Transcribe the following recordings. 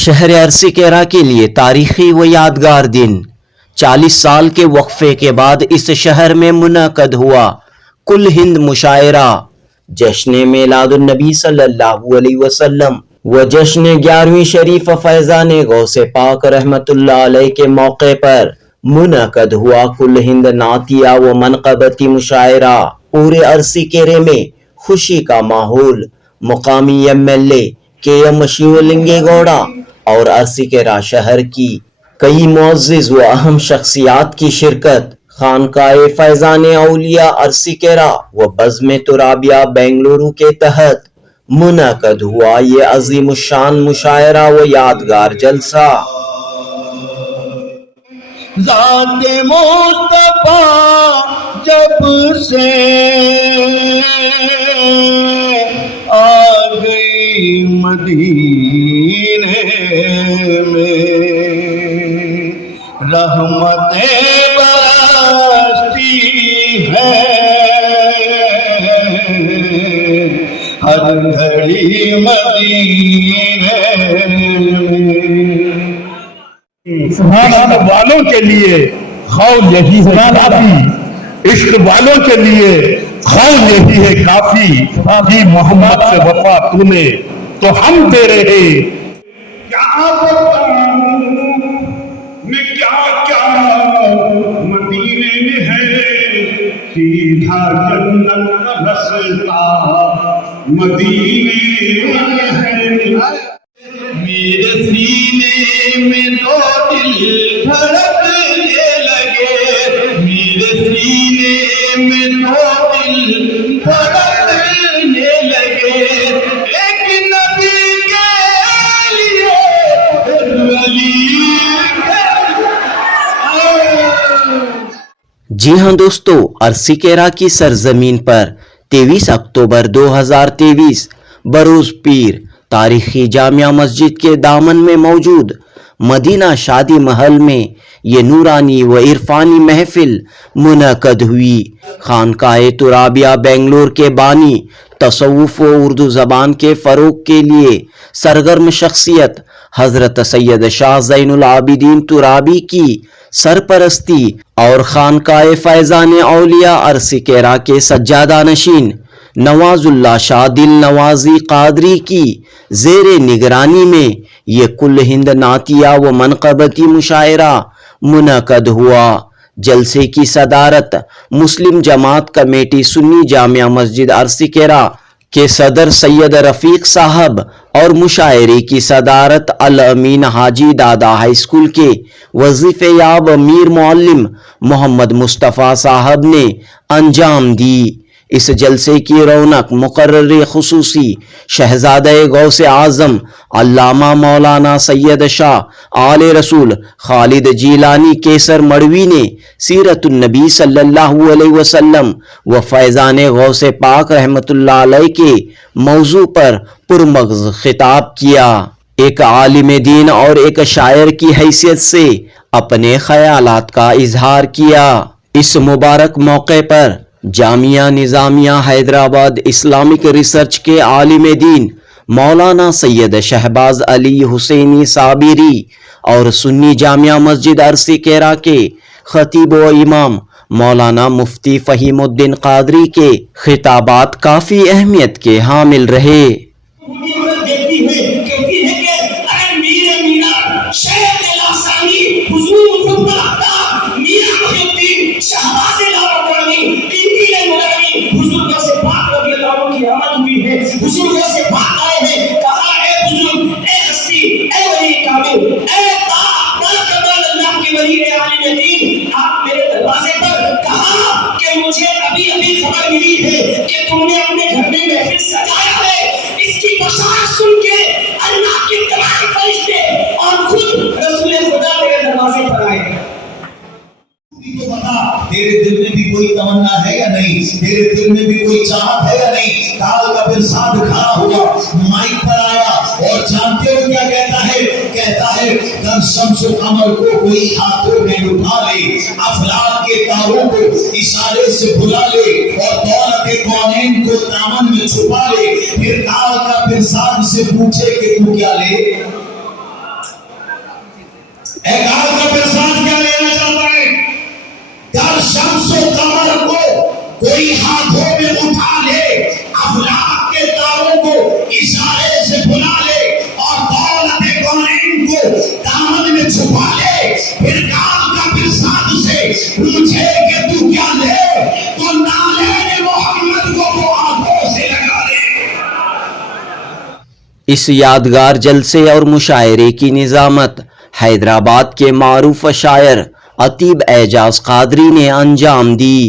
شہر عرسی کیرا کے لیے تاریخی و یادگار دن 40 سال کے وقفے کے بعد اس شہر میں منعقد ہوا کل ہند مشاعرہ، جشن میلاد النبی صلی اللہ علیہ وسلم و جشن 11ویں شریف فیضان غوث پاک رحمت اللہ علیہ کے موقع پر منعقد ہوا کل ہند نعتیہ و منقبتی مشاعرہ۔ پورے عرسی کیرے میں خوشی کا ماحول۔ مقامی MLA کے ایم شیولنگے گوڑا اور عرسی کیرا شہر کی کئی معزز و اہم شخصیات کی شرکت۔ خانقاہ فیضان اولیاء عرسی کیرا و بزم ترابیہ بنگلورو کے تحت منعقد ہوا یہ عظیم الشان مشاعرہ و یادگار جلسہ۔ ذات مصطفیٰ جب سے آ گئی مدینے میں، رحمتیں برستی ہیں ہر گھڑی مدینے میں۔ عشق والوں کے لیے خول یہی ہے کافی، عشق والوں کے لیے خول یہی ہے کافی، کہ محمد سے وفا تو نے تو ہم تیرے ہیں۔ کیا بتاؤں میں کیا مدینے میں ہے، سیدھا جنت کا رستہ مدینے میں ہے۔ میرے سینے میں دو دل دھڑکنے لگے، میرے سینے میں دو دل دھڑکنے لگے، ایک نبی کے لیے ایک ولی جی ہاں دوستو، عرسی کیرا کی سرزمین پر 23 اکتوبر 2023 بروز پیر تاریخی جامع مسجد کے دامن میں موجود مدینہ شادی محل میں یہ نورانی و عرفانی محفل منعقد ہوئی۔ خانقاہ ترابیہ بنگلور کے بانی، تصوف و اردو زبان کے فروغ کے لیے سرگرم شخصیت حضرت سید شاہ زین العابدین ترابی کی سرپرستی اور خانقاہ فیضان اولیاء عرسی کیرا کے سجادہ نشین نواز اللہ شاہ دل نوازی قادری کی زیر نگرانی میں یہ کل ہند نعتیہ و منقبتی مشاعرہ منعقد ہوا۔ جلسے کی صدارت مسلم جماعت کمیٹی سنی جامع مسجد عرسی کیرا کے صدر سید رفیق صاحب اور مشاعرے کی صدارت الامین حاجی دادا ہائی اسکول کے وظیفہ یاب میر معلم محمد مصطفیٰ صاحب نے انجام دی۔ اس جلسے کی رونق مقرر خصوصی شہزادہ غوث اعظم علامہ مولانا سید شاہ آل رسول خالد جیلانی کیسر مڑوی نے سیرت النبی صلی اللہ علیہ وسلم و فیضان غوث پاک رحمت اللہ علیہ کے موضوع پر پرمغز خطاب کیا۔ ایک عالم دین اور ایک شاعر کی حیثیت سے اپنے خیالات کا اظہار کیا۔ اس مبارک موقع پر جامعہ نظامیہ حیدرآباد اسلامک ریسرچ کے عالم دین مولانا سید شہباز علی حسینی صابری اور سنی جامعہ مسجد عرسی کیرا کے خطیب و امام مولانا مفتی فہیم الدین قادری کے خطابات کافی اہمیت کے حامل رہے۔ بزرگوں سے بات آئے ہیں، کہا اے بزرگ، اے ہستی، اے ولی کامل، اے اللہ کے ولی عالم دین، آپ میرے دروازے پر کہا کہ مجھے ابھی ابھی خبر ملی ہے کہ تم نے اپنے گھر میں محفل سجایا ہے۔ اس کی بشارت سن کے اللہ کے تمام فرشتے اور خود رسول خدا میرے دروازے پر آئے ہیں۔ تیرے دل میں بھی کوئی تمنا ہے یا نہیں، تیرے دل میں بھی کوئی چاہت ہے یا نہیں۔ کال کا پھر ساتھ کھڑا ہوا، مائک پر آیا اور جانتے ہو کیا کہتا ہے؟ کہتا ہے کل شمس و قمر کو کوئی ہاتھوں میں اٹھا لے، افلاک کے تاروں کو اشارے سے بھلا لے اور دولت کونین کو دامن میں چھپا لے، پھر کال کا پھر ساتھ سے پوچھے کہ تو کیا لے؟ احکام کا پرساد کیا لینا چاہتا ہے؟ در شمس و قمر کو کوئی ہاتھوں میں اٹھا لے، افلاک کے تاروں کو اشارے سے بلا لے، اور دولت کونین کو دامن میں چھپا لے، پھر کام کا پرساد سے پوچھے کہ تو کیا لے، تو نالین محمد کو وہ آنکھوں سے لگا لے۔ اس یادگار جلسے اور مشاعرے کی نظامت حیدرآباد کے معروف شاعر عتیب اعجاز قادری نے انجام دی۔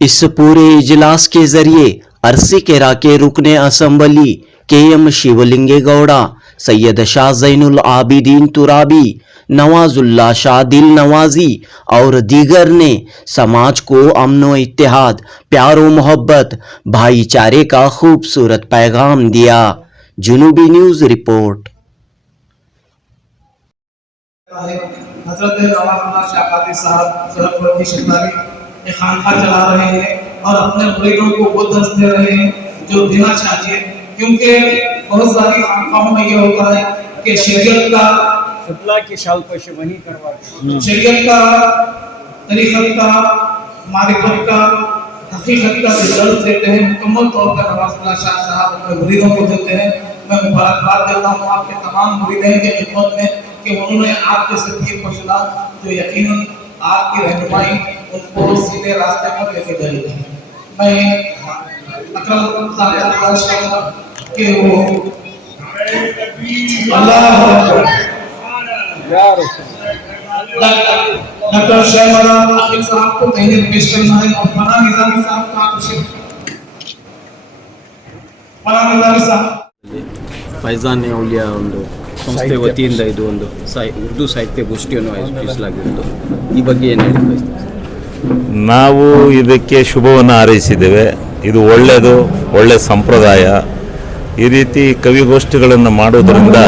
اس پورے اجلاس کے ذریعے ارسیکیرا کے رکن اسمبلی کے ایم شیولنگے گوڑا، سید شاہ زین العابدین ترابی، نواز اللہ شاہ دل نوازی اور دیگر نے سماج کو امن و اتحاد، پیار و محبت، بھائی چارے کا خوبصورت پیغام دیا۔ جنوبی نیوز رپورٹ۔ حضرت نواز اللہ شاہ قادری صاحب ظفر کی شکاری ایک خانقاہ چلا رہے ہیں اور اپنے مریدوں کو وہ درس دے رہے ہیں جو دینا چاہیے، کیونکہ بہت ساری خانقاہوں میں یہ ہوتا ہے کہ شریعت کا شریعت کا، طریقت کا، معرفت کا، حقیقت کا جو درس دیتے ہیں مکمل طور پر نواز اللہ شاہ صاحب اپنے مریدوں کو دیتے ہیں۔ میں مبارکباد دیتا ہوں آپ کے تمام مریدین کے خدمت میں کہ انہوں نے آپ کے صدیق کو چنا جو یقیناً آپ کی رہنمائی ان کو سیدھے راستے پر لے کے جائے گی۔ میں اکرم صاحب کا شکر کہ وہ اللہ ڈاکٹر شاہ مولانا عاقل صاحب کو تہنیت پیش کرنا ہے، اور فنا نظامی صاحب کا تشریف۔ فنا نظامی صاحب ಫೈಜಾನ್ ಔಲಿಯಾ ಒಂದು ಸಂಸ್ಥೆ ವತಿಯಿಂದ ಇದು ಒಂದು ಉರ್ದು ಸಾಹಿತ್ಯ ಗೋಷ್ಠಿಯನ್ನು ಆಯೋಜಿಸಲಾಗಿತ್ತು, ಈ ಬಗ್ಗೆ ಏನು ಹೇಳಿ ಬಯಸ್ತೀವಿ? ನಾವು ಇದಕ್ಕೆ ಶುಭವನ್ನು ಹಾರೈಸಿದ್ದೇವೆ। ಇದು ಒಳ್ಳೆಯದು, ಒಳ್ಳೆಯ ಸಂಪ್ರದಾಯ। ಈ ರೀತಿ ಕವಿಗೋಷ್ಠಿಗಳನ್ನು ಮಾಡೋದರಿಂದ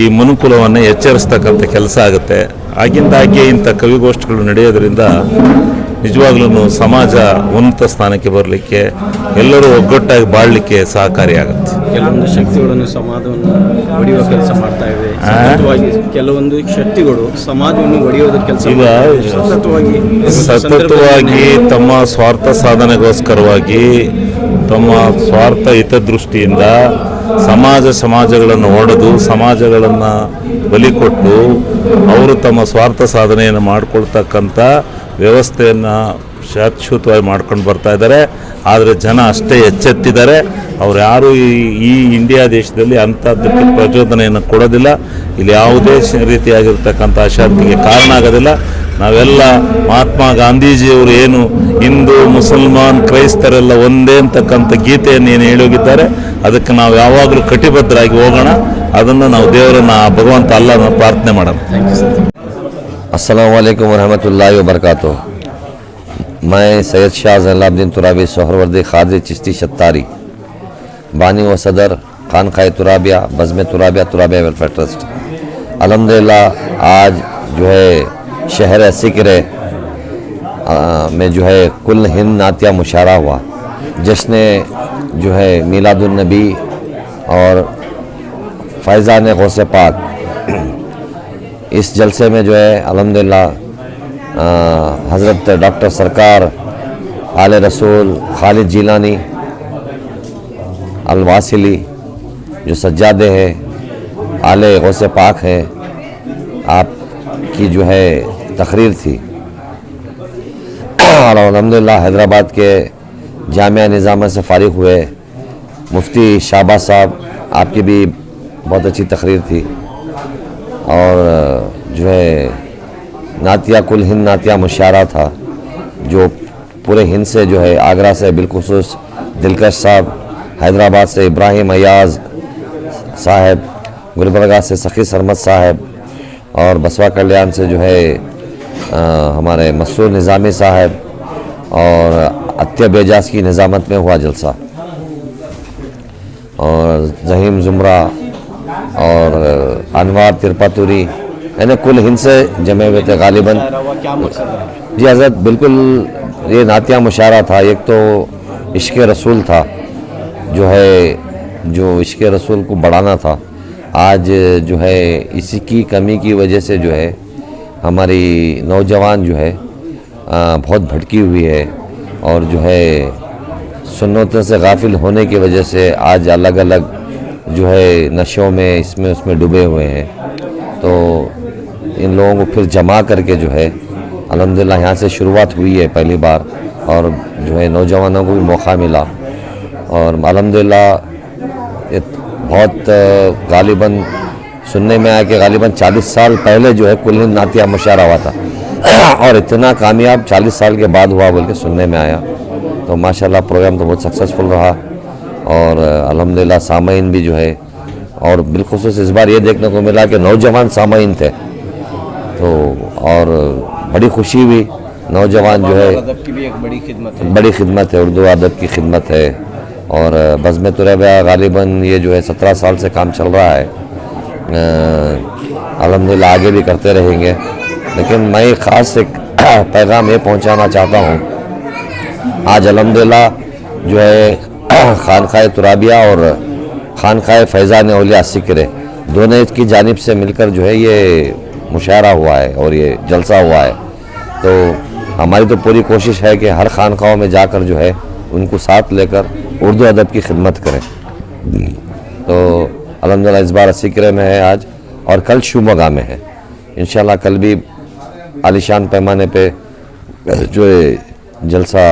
ಈ ಮನುಕುಲವನ್ನು ಎಚ್ಚರಿಸ್ತಕ್ಕಂಥ ಕೆಲಸ ಆಗುತ್ತೆ। ಆಗಿಂದಾಗ್ಗೆ ಇಂಥ ಕವಿಗೋಷ್ಠಿಗಳು ನಡೆಯೋದರಿಂದ ನಿಜವಾಗ್ಲೂ ಸಮಾಜ ಉನ್ನತ ಸ್ಥಾನಕ್ಕೆ ಬರಲಿಕ್ಕೆ, ಎಲ್ಲರೂ ಒಗ್ಗಟ್ಟಾಗಿ ಬಾಳಲಿಕ್ಕೆ ಸಹಕಾರಿಯಾಗುತ್ತೆ। ಕೆಲವೊಂದು ಶಕ್ತಿಗಳನ್ನು ಸಮಾಜವನ್ನು ಒಡೆಯುವ ಕೆಲಸ ಮಾಡ್ತಾ ಇವೆ, ಕೆಲವೊಂದು ಶಕ್ತಿಗಳು ಸಮಾಜವನ್ನು ಒಡೆಯುವ ಕೆಲಸ ಈಗ ಸತತವಾಗಿ ತಮ್ಮ ಸ್ವಾರ್ಥ ಸಾಧನೆಗೋಸ್ಕರವಾಗಿ, ತಮ್ಮ ಸ್ವಾರ್ಥ ಹಿತದೃಷ್ಟಿಯಿಂದ ಸಮಾಜಗಳನ್ನು ಒಡೆದು, ಸಮಾಜಗಳನ್ನು ಬಲಿ ಕೊಟ್ಟು ಅವರು ತಮ್ಮ ಸ್ವಾರ್ಥ ಸಾಧನೆಯನ್ನು ಮಾಡಿಕೊಳ್ತಕ್ಕಂಥ ವ್ಯವಸ್ಥೆಯನ್ನು ಶಾಶ್ವತವಾಗಿ ಮಾಡ್ಕೊಂಡು ಬರ್ತಾ ಇದ್ದಾರೆ। ಆದರೆ ಜನ ಅಷ್ಟೇ ಎಚ್ಚೆತ್ತಿದ್ದಾರೆ, ಅವ್ರು ಯಾರೂ ಈ ಇಂಡಿಯಾ ದೇಶದಲ್ಲಿ ಅಂಥದ್ದಕ್ಕೆ ಪ್ರಚೋದನೆಯನ್ನು ಕೊಡೋದಿಲ್ಲ, ಇಲ್ಲಿ ಯಾವುದೇ ರೀತಿಯಾಗಿರ್ತಕ್ಕಂಥ ಅಶಾಂತಿಗೆ ಕಾರಣ ಆಗೋದಿಲ್ಲ। ನಾವೆಲ್ಲ ಮಹಾತ್ಮ ಗಾಂಧೀಜಿಯವರು ಏನು ಹಿಂದೂ, ಮುಸಲ್ಮಾನ್, ಕ್ರೈಸ್ತರೆಲ್ಲ ಒಂದೇ ಅಂತಕ್ಕಂಥ ಗೀತೆಯನ್ನು ಏನು ಹೇಳೋಗಿದ್ದಾರೆ, ಅದಕ್ಕೆ ನಾವು ಯಾವಾಗಲೂ ಕಟಿಬದ್ಧರಾಗಿ ಹೋಗೋಣ। ಅದನ್ನು ನಾವು ದೇವರನ್ನ, ಭಗವಂತ ಅಲ್ಲನ ಪ್ರಾರ್ಥನೆ ಮಾಡೋಣ। अस्सलाम वालेकुम वरहमतुल्लाहि वबरकातुह। मैं सैयद शाह ज़ैनुलाब्दीन तुराबी सोहरवर्दी क़ादरी चिश्ती शत्तारी, बानी व सदर खानक़ाह तुराबिया, बज़्म तुराबिया, तुराबिया वेलफेयर ट्रस्ट। अल्हम्दुलिल्लाह आज जो है शहर सिकरे में जो है कुल हिंद नातिया मुशारा हुआ, जश्न जो है मीलादुन नबी और फ़ैज़ान गौसे पाक। इस जलसे में जो है अल्हम्दुलिल्लाह हज़रत डॉक्टर सरकार आले रसूल खालिद जिलानी अलवासिली जो सज्जादे है, आले गौसे पाक है, आपकी जो है तकरीर थी। और अल्हम्दुलिल्लाह हैदराबाद के जामिया निज़ाम से फ़ारिग हुए मुफ्ती शाहबाज साहब, आपकी भी बहुत अच्छी तकरीर थी। और जो है नातिया कुल हिंद नातिया मुशारा था, जो पूरे हिंद से जो है आगरा से बिलखुसूस दिलकश साहब, हैदराबाद से इब्राहिम अयाज साहब, गुलबर्गा से सखी सरमत साहब, और बसवा कल्याण से जो है हमारे मसूद निज़ामी साहब, और अत्य बेजाज की निज़ामत में हुआ जलसा, और ज़हीम ज़ुमरा और अनवार तिरपातुरी, यानी कुल हिंद से जमे हुए थे गालिबन। जी हज़रत, बिल्कुल ये नातिया मुशारा था। एक तो इश्क़ रसूल था, जो है जो इश्क़ रसूल को बढ़ाना था। आज जो है इसी की कमी की वजह से जो है हमारी नौजवान जो है बहुत भटकी हुई है और जो है सुन्नतों से गाफिल होने की वजह से आज अलग अलग जो है नशों में इसमें उसमें डूबे हुए हैं। तो इन लोगों को फिर जमा करके जो है अल्हम्दुलिल्लाह यहाँ से शुरुआत हुई है पहली बार, और जो है नौजवानों को भी मौका मिला, और अल्हम्दुलिल्लाह बहुत गालिबन सुनने में आया कि गालिबन 40 साल पहले जो है कुल हिंद नातिया मुशायरा हुआ था और इतना कामयाब 40 साल के बाद हुआ बोल के सुनने में आया। तो माशाल्लाह प्रोग्राम तो बहुत सक्सेसफुल रहा, और अल्हम्दुलिल्लाह सामाइन भी जो है, और बिलखुसूस इस बार ये देखने को मिला कि नौजवान सामाइन थे, तो और बड़ी खुशी हुई। नौजवान जो है अदब की भी एक बड़ी खिदमत है, उर्दू अदब की खिदमत है, और बज़्म तुरैबिया गालिबन ये जो है 17 साल से काम चल रहा है। अल्हम्दुलिल्लाह आगे भी करते रहेंगे, लेकिन मैं ख़ास एक पैगाम ये पहुंचाना चाहता हूँ। आज अल्हम्दुलिल्लाह जो है खानकाए तुराबिया और खानकाए फैज़ान औलिया सिक्रे दोनों की जानिब से मिलकर जो है ये मुशायरा हुआ है और ये जलसा हुआ है। तो हमारी तो पूरी कोशिश है कि हर खानकाओं में जाकर जो है उनको साथ लेकर उर्दू अदब की खिदमत करें। तो अल्हम्दुलिल्लाह इस बार सिक्रे में है आज, और कल शिवमोगा में है। इंशाल्लाह कल भी आलिशान पैमाने पे जो जलसा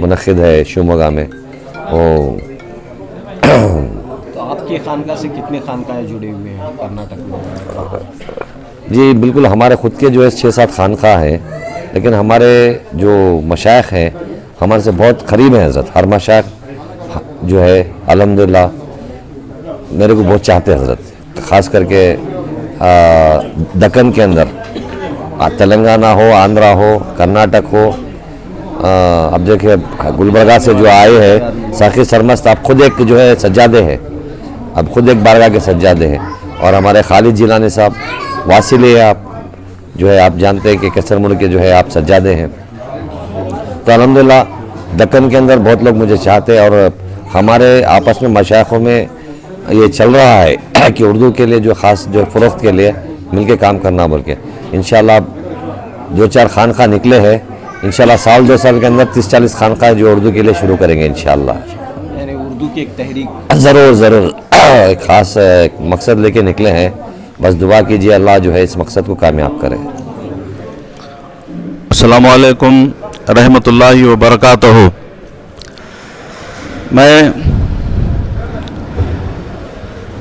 मुनक़िद है शिवमोगा में। तो आपकी खानका से कितने खानकाएँ जुड़े हुए हैं कर्नाटक में? जी बिल्कुल, हमारे ख़ुद के जो है 6-7 खानका हैं, लेकिन हमारे जो मशाइख हैं हमारे से बहुत करीब हैं हज़रत। हर मशाइख जो है अल्हम्दुलिल्लाह मेरे को बहुत चाहते हैं हज़रत, ख़ास करके दक्कन के अंदर, तेलंगाना हो, आंध्रा हो, कर्नाटक हो। अब देखिए गुलबर्गा से जो आए हैं साखी सरमस्त, आप खुद एक जो है सज्जादे हैं, अब खुद एक बारगाह के सज्जादे हैं, और हमारे खालिद जिलानी साहब वासिले है, आप जो है आप जानते हैं कि कैसर मुल्क के जो है आप सज्जादे हैं। तो अल्हम्दुलिल्लाह दक्कन के अंदर बहुत लोग मुझे चाहते हैं, और हमारे आपस में मशाइखों में ये चल रहा है कि उर्दू के लिए जो ख़ास जो फ़रोख्त के लिए मिलके काम करना बोल के। इंशाल्लाह 2-4 खानका निकले हैं, इंशाल्लाह साल 2 साल के अंदर 30-40 खानका जो उर्दू के लिए शुरू करेंगे इंशाल्लाह। यानी उर्दू की एक तहरीक ज़रूर एक ख़ास मकसद लेके निकले हैं, बस दुआ कीजिए अल्लाह जो है इस मकसद को कामयाब करे। अस्सलामु अलैकुम रहमतुल्लाहि व बरकातहू। मैं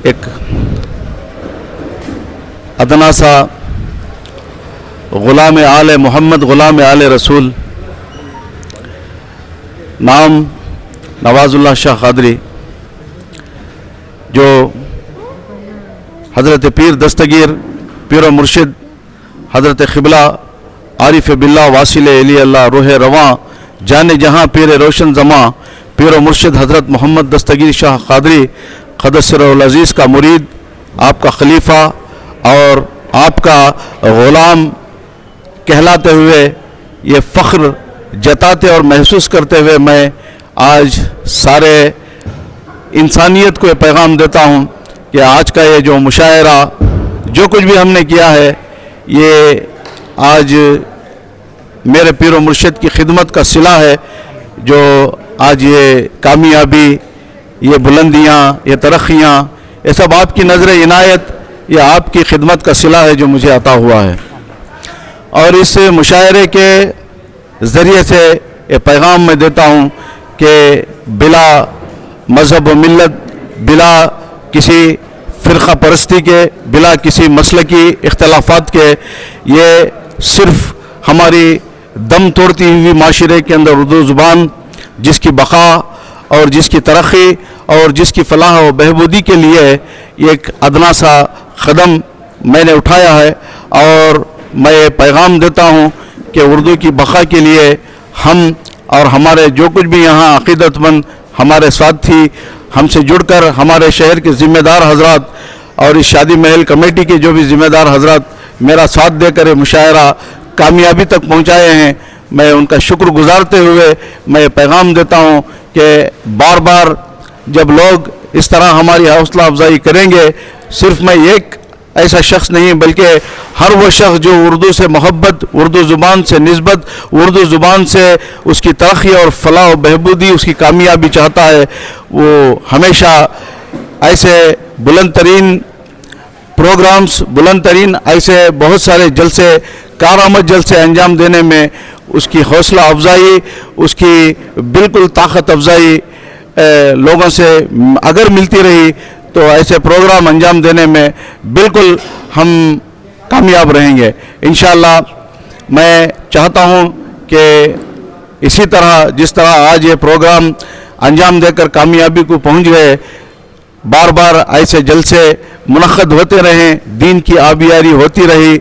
एक अदना सा ग़ुलाम आले मोहम्मद, ग़ुलाम आले रसूल, नाम नवाजुल्लाह शाह क़ादरी, जो हज़रत पीर दस्तगीर पीर मुर्शिद हज़रत क़िबला आरिफ बिल्ला वासिल अली अल्लाह रूह रवां जाने जहाँ पीर रोशन जमा पीर मुर्शिद हज़रत मोहम्मद दस्तगीर शाह क़ादरी क़दस्सरुल अज़ीज़ का मुरीद, आपका खलीफा और आपका ग़ुलाम कहलाते हुए ये फ़ख्र जताते और महसूस करते हुए मैं आज सारे इंसानियत को ये पैगाम देता हूँ कि आज का ये जो मुशायरा जो कुछ भी हमने किया है, ये आज मेरे पीर मुर्शिद की खिदमत का सिला है, जो आज ये कामयाबी, ये बुलंदियाँ, ये तरक्कियाँ, ये सब आपकी नज़र इनायत, ये आपकी खिदमत का सिला है जो मुझे अता हुआ है। और इस मुशायरे के ज़रिए से ये पैगाम मैं देता हूँ कि बिला मज़हब व मिल्लत, बिला किसी फ़िरक़ा परस्ती के, बिला किसी मसलकी इख्तलाफात के, ये सिर्फ़ हमारी दम तोड़ती हुई माशरे के अंदर उर्दू ज़ुबान जिसकी बक़ा और जिसकी तरक्की और जिसकी फ़लाह व बहबूदी के लिए एक अदना सा कदम मैंने उठाया है। और मैं ये पैगाम देता हूँ कि उर्दू की बक़ा के लिए हम और हमारे जो कुछ भी यहाँ अक़ीदतमंद हमारे साथी हमसे जुड़कर हमारे शहर के ज़िम्मेदार हज़रात और इस शादी महल कमेटी के जो भी ज़िम्मेदार हज़रात मेरा साथ देकर ये मुशायरा कामयाबी तक पहुँचाए हैं, मैं उनका शुक्र गुज़ारते हुए मैं पैगाम देता हूँ कि बार बार जब लोग इस तरह हमारी हौसला अफजाई करेंगे, सिर्फ मैं एक ऐसा शख्स नहीं, बल्कि हर वो शख्स जो उर्दू से मोहब्बत, उर्दू ज़ुबान से निस्बत, उर्दू ज़ुबान से उसकी तरक्की और फलाह और बहबूदी, उसकी कामयाबी चाहता है, वो हमेशा ऐसे बुलंद तरीन प्रोग्राम्स, बुलंद तरीन ऐसे बहुत सारे जलसे, कारआमद जलसे अंजाम देने में उसकी हौसला अफजाई, उसकी बिल्कुल ताकत अफजाई लोगों से अगर मिलती रही तो ऐसे प्रोग्राम अंजाम देने में बिल्कुल हम कामयाब रहेंगे इंशाअल्लाह। मैं चाहता हूं कि इसी तरह जिस तरह आज ये प्रोग्राम अंजाम देकर कामयाबी को पहुंच गए, बार बार ऐसे जलसे मुनक़्क़द होते रहें, दीन की आबियारी होती रही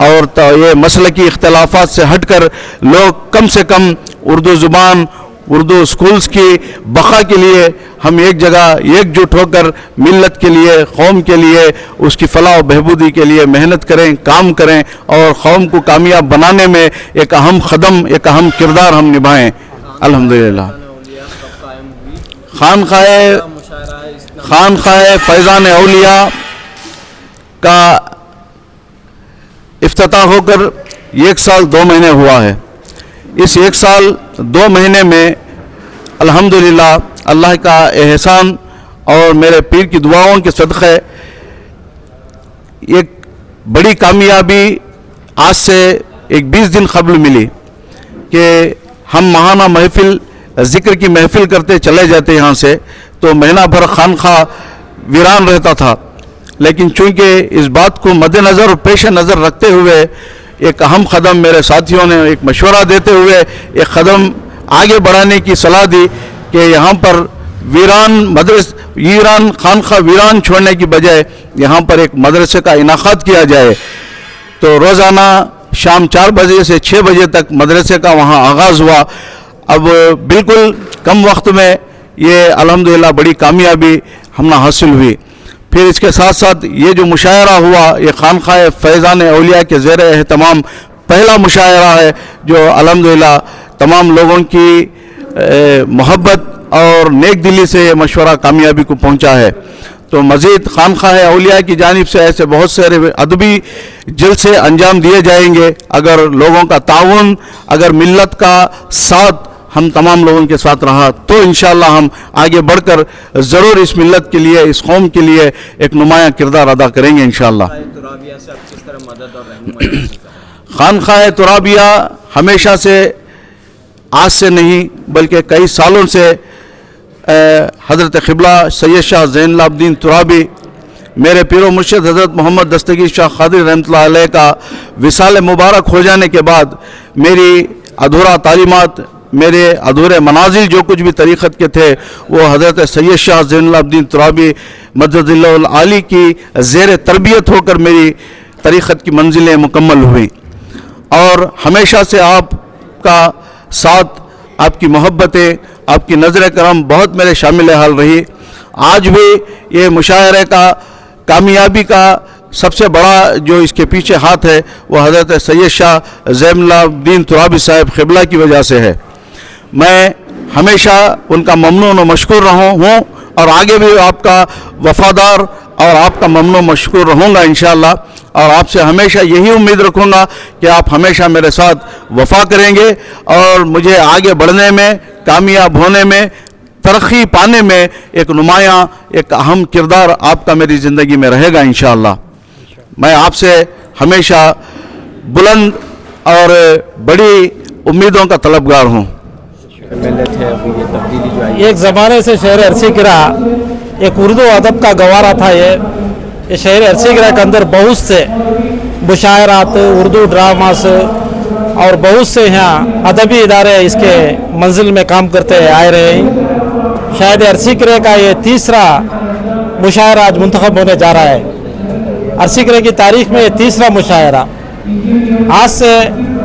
और तो ये मसलकी इख्तलाफात से हटकर लोग कम से कम उर्दू ज़ुबान, उर्दू स्कूल्स की बका के लिए हम एक जगह एकजुट होकर मिल्लत के लिए, कौम के लिए, उसकी फलाह व बहबूदी के लिए मेहनत करें, काम करें और कौम को कामयाब बनाने में एक अहम कदम, एक अहम किरदार हम निभाएं। अल्हम्दुलिल्लाह। खानखाए फैज़ान औलिया का इफ्तिताह होकर 1 साल 2 महीने हुआ है। इस 1 साल 2 महीने में अल्हम्दुलिल्लाह अल्लाह का एहसान और मेरे पीर की दुआओं के सदक़े एक बड़ी कामयाबी आज से एक 20 दिन कबल मिली कि हम महाना महफिल, ज़िक्र की महफिल करते चले जाते यहाँ से, तो महीना भर खानखा वीरान रहता था। लेकिन चूंकि इस बात को मद्देनज़र और पेश नज़र रखते हुए एक अहम कदम मेरे साथियों ने एक मशवरा देते हुए एक कदम आगे बढ़ाने की सलाह दी कि यहाँ पर वीरान खानखा वीरान छोड़ने की बजाय यहाँ पर एक मदरसे का इनाक़ात किया जाए। तो रोज़ाना शाम 4 बजे से 6 बजे तक मदरसे का वहाँ आगाज़ हुआ। अब बिल्कुल कम वक्त में ये अल्हम्दुलिल्लाह बड़ी कामयाबी हमने हासिल हुई। फिर इसके साथ साथ ये जो मुशायरा हुआ, ये खानखाए फैज़ान औलिया के ज़ेर एहतमाम पहला मुशायरा है जो अल्हम्दुलिल्लाह तमाम लोगों की मोहब्बत और नेक दिली से मशवरा कामयाबी को पहुंचा है। तो मज़ीद खानखाए औलिया की जानिब से ऐसे बहुत सारे अदबी जलसे अंजाम दिए जाएंगे। अगर लोगों का ताउन, अगर मिल्लत का साथ हम तमाम लोगों के साथ रहा तो इंशाअल्लाह हम आगे बढ़कर ज़रूर इस मिल्लत के लिए, इस कौम के लिए एक नुमायाँ किरदार अदा करेंगे इंशाअल्लाह। खानखाए तुराबिया हमेशा से, आज से नहीं बल्कि कई सालों से हज़रत क़िबला सैयद शाह ज़ैनुल आबिदीन तुराबी, मेरे पीरो मुर्शिद हज़रत मोहम्मद दस्तगीर शाह क़ादरी रहमतुल्लाह अलैह का विसाल मुबारक हो जाने के बाद मेरी अधूरा तालीमात, मेरे अधूरे मनाजिल जो कुछ भी तरीक़त के थे वो हज़रत सैयद शाह ज़ैनुल आबिदीन तुराबी मददुल्लाह आली की ज़ेर तरबियत होकर मेरी तरीक़त की मंजिलें मुकम्मल हुई। और हमेशा से आपका साथ, आपकी मोहब्बतें, आपकी नज़र करम बहुत मेरे शामिल हाल रही। आज भी ये मुशायरे का कामयाबी का सबसे बड़ा जो इसके पीछे हाथ है वो हज़रत सैयद शाह ज़ैनुल आबिदीन तुराबी साहब क़िबला की वजह से है। मैं हमेशा उनका ममनून और मशकूर रहा हूँ और आगे भी आपका वफ़ादार और आपका ममनून मशकूर रहूँगा इंशाअल्लाह। और आपसे हमेशा यही उम्मीद रखूँगा कि आप हमेशा मेरे साथ वफ़ा करेंगे और मुझे आगे बढ़ने में, कामयाब होने में, तरक्की पाने में एक नुमायाँ, एक अहम किरदार आपका मेरी ज़िंदगी में रहेगा इंशाअल्लाह। मैं आपसे हमेशा बुलंद और बड़ी उम्मीदों का तलबगार हूँ। एक ज़माने से शहर अरसीकरा एक उर्दू अदब का गवारा था। ये शहर अरसीकरा के अंदर बहुत से मुशायरात, उर्दू ड्रामास और बहुत से यहाँ अदबी इदारे इसके मंजिल में काम करते आए रहे हैं। शायद अरसीकरे का ये 3रा मुशायरा आज मुंतखब होने जा रहा है। अरसीकरे की तारीख में ये 3रा मुशायरा। आज से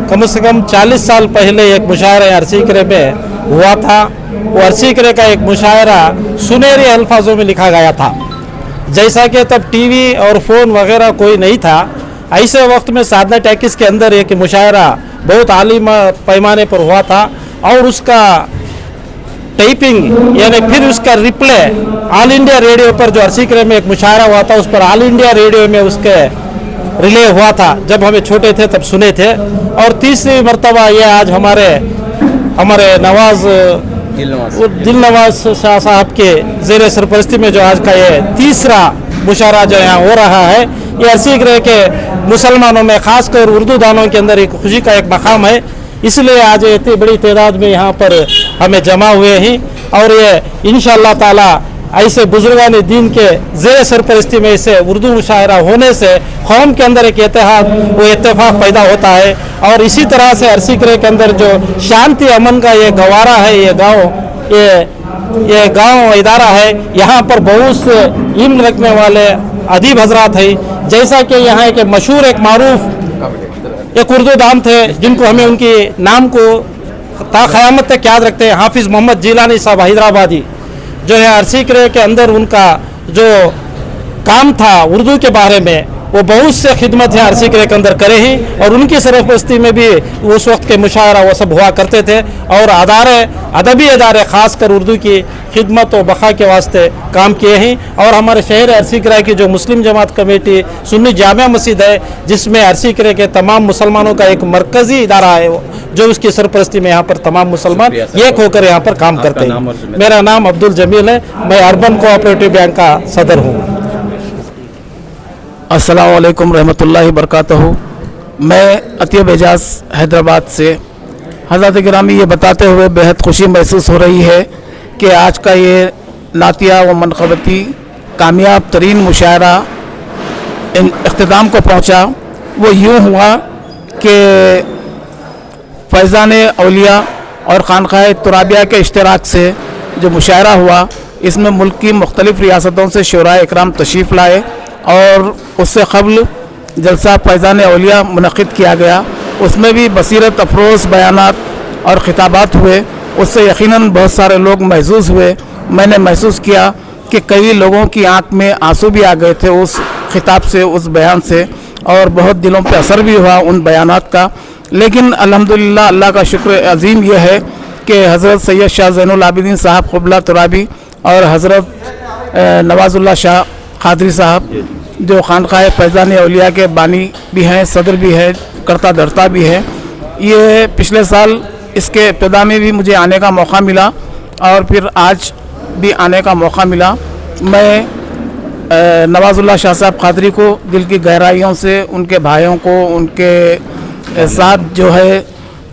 कम 40 साल पहले एक मुशायरा अरसीकरे में हुआ था। वो अरसीकरे का एक मुशायरा सुनहरे अल्फाजों में लिखा गया था। जैसा कि तब टीवी और फ़ोन वगैरह कोई नहीं था, ऐसे वक्त में साधना टैकिस के अंदर एक मुशायरा बहुत आली पैमाने पर हुआ था और उसका टाइपिंग यानी फिर उसका रिप्ले ऑल इंडिया रेडियो पर जो अरसीकरे में एक मुशायरा हुआ था उस पर ऑल इंडिया रेडियो में उसके रिले हुआ था, जब हमें छोटे थे तब सुने थे। और तीसरी मरतबा ये आज हमारे नवाज दिल नवाज शाह साहब के ज़ेर सरपरस्ती में जो आज का ये तीसरा मुशायरा जो यहाँ हो रहा है, ये अरसीकरे के मुसलमानों में खासकर उर्दू दानों के अंदर एक खुशी का एक मकाम है। इसलिए आज इतनी बड़ी तादाद में यहाँ पर हमें जमा हुए हैं और ये इंशाअल्लाह ताला ऐसे बुजुर्गान दीन के ज़ेर सरपरस्ती में इसे उर्दू मुशायरा होने से कौम के अंदर एक इत्तेहाद वो इत्तेफाक पैदा होता है। और इसी तरह से अरसीकरे के अंदर जो शांति अमन का ये गवारा है, ये गांव इदारा है, यहाँ पर बहुत से इल्म रखने वाले अदीब हजरात हैं। जैसा कि यहाँ एक मशहूर एक मारूफ एक उर्दू दाम थे जिनको हमें उनकी नाम को ता क़यामत तक याद रखते हैं, हाफिज़ मोहम्मद जिलानी साहब हैदराबादी, जो है अरसीकरे के अंदर उनका जो काम था उर्दू के बारे में वो बहुत से खिदमत है अरसीकरे के अंदर करे ही। और उनकी सरपरस्ती में भी उस वक्त के मुशायरा वो सब हुआ करते थे और अदबी अदारे ख़ास कर उर्दू की खिदमत और बक़ा के वास्ते काम किए हैं। और हमारे शहर अरसीकरा की जो मुस्लिम जमात कमेटी सुन्नी जामिया मस्जिद है, जिसमें अरसीकरे के तमाम मुसलमानों का एक मरकज़ी इदारा है जो उसकी सरपरस्ती में यहाँ पर तमाम मुसलमान एक होकर यहाँ पर काम करते हैं। मेरा नाम अब्दुल जमील है, मैं अर्बन कोऑपरेटिव बैंक का सदर हूँ। अस्सलाम वालेकुम रहमतुल्लाहि बरकातहू। मैं अतीब एजाज हैदराबाद से हज़रत गिरामी ये बताते हुए बेहद खुशी महसूस हो रही है कि आज का ये नातिया व मनक़बती कामयाब तरीन मुशायरा इख्तिताम को पहुँचा। वो यूँ हुआ कि फैज़ान औलिया और खानक़ाह तुराबिया के इश्तराक से जो मुशायरा हुआ, इसमें मुल्क की मुख्तलिफ़ रियासतों से शुराए इकराम तशरीफ़ लाए और उससे क़ब्ल जलसा फैज़ान औलिया मुनक़िद किया गया। उसमें भी बसीरत अफरोज़ बयानात और ख़िताबात हुए, उससे यकीनन बहुत सारे लोग महसूस हुए। मैंने महसूस किया कि कई लोगों की आंख में आंसू भी आ गए थे उस ख़िताब से, उस बयान से, और बहुत दिलों पे असर भी हुआ उन बयानात का। लेकिन अल्हम्दुलिल्लाह अल्लाह का शुक्र अज़ीम यह है कि हज़रत सैयद शाह ज़ैनुल आबिदीन साहब क़िबला तुराबी और हज़रत नवाज़ुल्लाह शाह क़ादरी साहब जो खानक़ाह फैज़ान औलिया के बानी भी हैं, सदर भी है, करता धरता भी है, ये पिछले साल इसके इब्तिदा में भी मुझे आने का मौका मिला और फिर आज भी आने का मौका मिला। मैं नवाज़ुल्लाह शाह साहब क़ादरी को दिल की गहराइयों से, उनके भाइयों को, उनके साथ जो है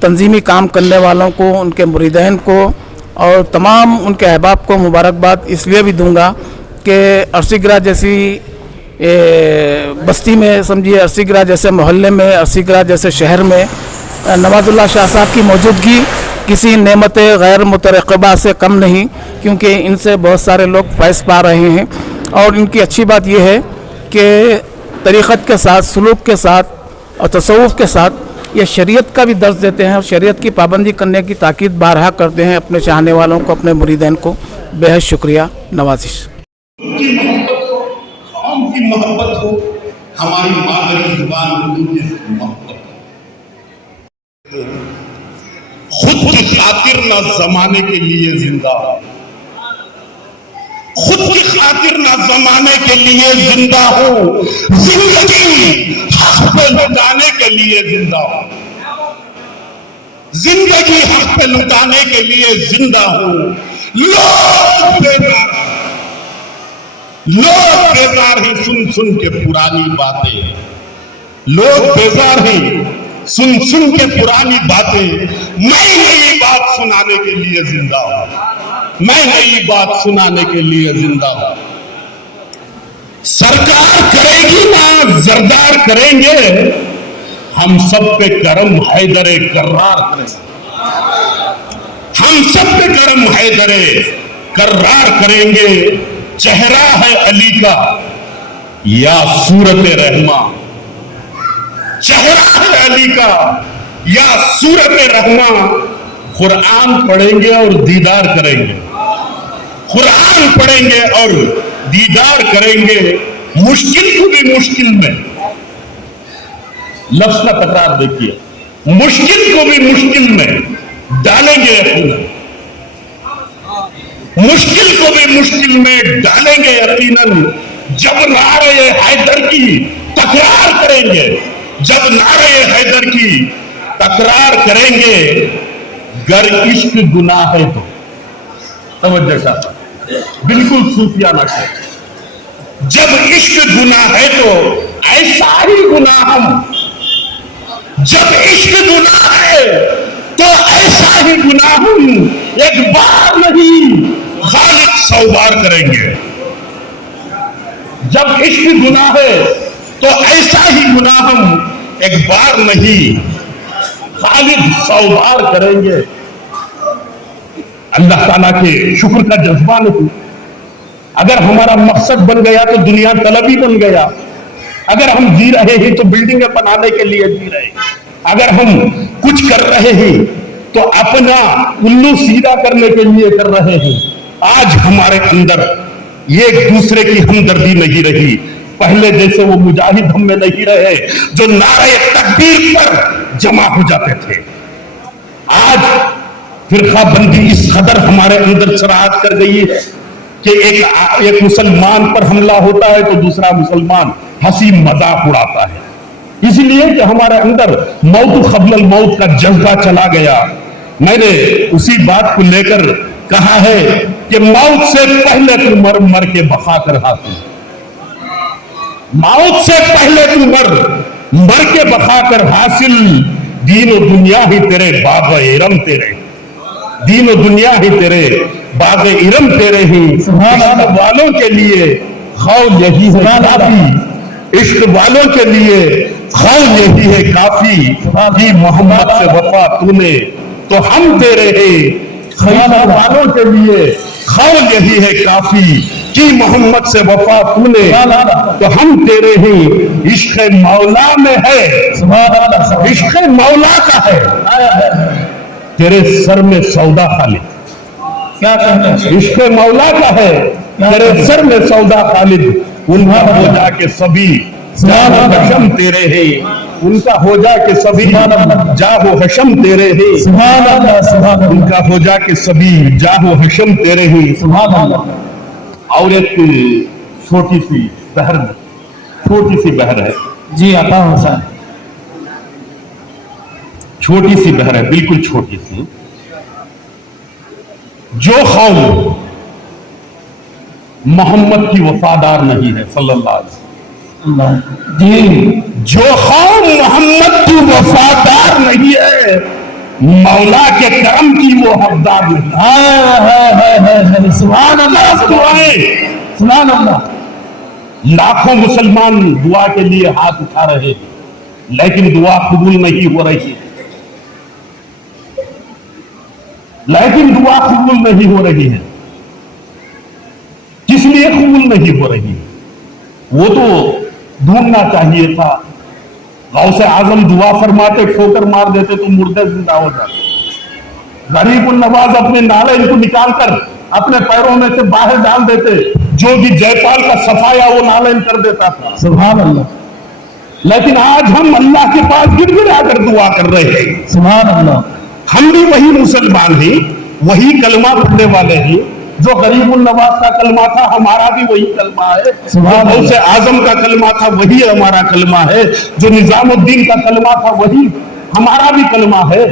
तंजीमी काम करने वालों को, उनके मुरीदैन को और तमाम उनके अहबाब को मुबारकबाद इसलिए भी दूंगा कि अरसीकरा जैसी बस्ती में, समझिए अरसीकरा जैसे मोहल्ले में, अरसीकरा जैसे शहर में नवाज़ुल्लाह शाह साहब की मौजूदगी किसी नेमत गैर मुतरक़बा से कम नहीं, क्योंकि इनसे बहुत सारे लोग फैज़ पा रहे हैं। और इनकी अच्छी बात यह है कि तरीक़त के साथ, सलूक के साथ और तसव्वुफ़ के साथ ये शरीयत का भी दर्स देते हैं और शरीयत की पाबंदी करने की ताकीद बारहा करते हैं अपने चाहने वालों को, अपने मुरीदैन को। बेहद शुक्रिया, नवाजिश। कौम की मोहब्बत हो, हमारी मादरी जुबान उर्दू की मोहब्बत हो। खुद की खातिर ना जमाने के लिए जिंदा हो, खुद की खातिर ना जमाने के लिए जिंदा हो, जिंदगी हक पे लुटाने के लिए जिंदा हो, जिंदगी हक पे लुटाने के लिए जिंदा हो। लोग बेजार ही सुन सुन के पुरानी बातें, लोग बेजार ही सुन सुन के पुरानी बातें। मैं नई बात सुनाने के लिए जिंदा हूं, मैं नई बात सुनाने के लिए जिंदा हूं। सरकार करेगी ना जरदार करेंगे, हम सब पे करम हैदरे कर्रार करेंगे, हम सब पे करम हैदरे कर्रार करेंगे। चेहरा है अली का या सूरत रहमा, चेहरा है अली का या सूरत रहमा। कुरान पढ़ेंगे और दीदार करेंगे, कुरान पढ़ेंगे और दीदार करेंगे। मुश्किल को भी मुश्किल में, लफ्ज का तकरार देखिए, मुश्किल को भी मुश्किल में डालेंगे अपना। मुश्किल को भी मुश्किल में डालेंगे यकीनन जब नारे हैदर की तकरार करेंगे, जब नारे हैदर की तकरार करेंगे। गर इश्क गुनाह है तो तवज्जो साहब, बिल्कुल सूफियाना है। जब इश्क गुनाह है तो ऐसा ही गुनाह हम, जब इश्क गुनाह है तो ऐसा ही गुनाह हम एक बार नहीं खालिद 100 बार करेंगे। जब इश्क गुनाह है तो ऐसा ही गुनाह हम एक बार नहीं खालिद 100 बार करेंगे। अल्लाह ताला के शुक्र का जज्बा नहीं, अगर हमारा मकसद बन गया तो दुनिया तलबी बन गया। अगर हम जी रहे हैं तो बिल्डिंगें बनाने के लिए जी रहे हैं, अगर हम कुछ कर रहे हैं तो अपना उल्लू सीधा करने के लिए कर रहे हैं। आज हमारे अंदर एक दूसरे की हमदर्दी नहीं रही, पहले जैसे वो मुजाहिद हम में नहीं रहे जो नारे तकबीर पर जमा हो जाते थे। आज फिरका बंदी इस कदर हमारे अंदर शरारत कर गई है कि एक मुसलमान पर हमला होता है तो दूसरा मुसलमान हंसी मजाक उड़ाता है, इसलिए कि हमारे अंदर मौत क़ब्ल मौत का जज्बा चला गया। मैंने उसी बात को लेकर कहा है कि मौत से पहले तू मर मर के बका कर हासिल, मौत से पहले तू मर के बका कर हासिल। दीन और दुनिया ही तेरे बाग इरम तेरे, दीन और दुनिया ही तेरे बाग इरम तेरे ही। इश्क वालों के लिए खौल यही है काफी, इश्क वालों के लिए खौल यही है काफी कि मोहम्मद से वफा तूने तो हम तेरे हैं। खैबर वालों के लिए खौल यही है काफी कि मोहम्मद से वफा तूने तो हम तेरे हैं। इश्क मौला में है, इश्क मौला का है, तेरे सर में सौदा खालिद, क्या कहना है? इश्क मौला का है, तेरे सर में सौदा खालिद। उनका हो जाके सभी जाहो हशम तेरे हैं, उनका हो जाके सभी जाहो हशम तेरे हैं, सुभान अल्लाह, सुभान अल्लाह। उनका हो जाके सभी जाहो हशम तेरे हैं, सुभान अल्लाह। और एक छोटी सी बहर, छोटी सी बहर है जी आता हुसैन, छोटी सी बहर है, बिल्कुल छोटी सी। जो कौम मोहम्मद की वफादार नहीं है सल्लल्लाहु अलैहि वसल्लम जी, जो कौम मोहम्मद की वफादार नहीं है मौला के करम की वो हकदार नहीं है। सुभान अल्लाह, सुभान अल्लाह। लाखों मुसलमान दुआ के लिए हाथ उठा रहे हैं लेकिन दुआ कबूल नहीं हो रही है, लेकिन दुआ कबूल नहीं हो रही है। किस लिए कबूल नहीं हो रही है? वो तो ढूंढना चाहिए था। गौसे आजम दुआ फरमाते, ठोकर मार देते तो मुर्दे जिंदा हो जाते। गरीब नवाज अपने नाले इनको निकालकर अपने पैरों में से बाहर डाल देते, जो भी जयपाल का सफाया वो नालन कर देता था। सुभान अल्लाह। लेकिन आज हम अल्लाह के पास गिड़गिड़ा कर दुआ कर रहे हैं। सुभान अल्लाह। हम भी वही मुसलमान ही, वही कलमा पढ़ने वाले ही, जो गरीबुल नवाज का कलमा था हमारा भी वही कलमा है, गौसे आजम का कलमा था वही हमारा कलमा है, जो निजामुद्दीन का कलमा था वही हमारा भी कलमा है।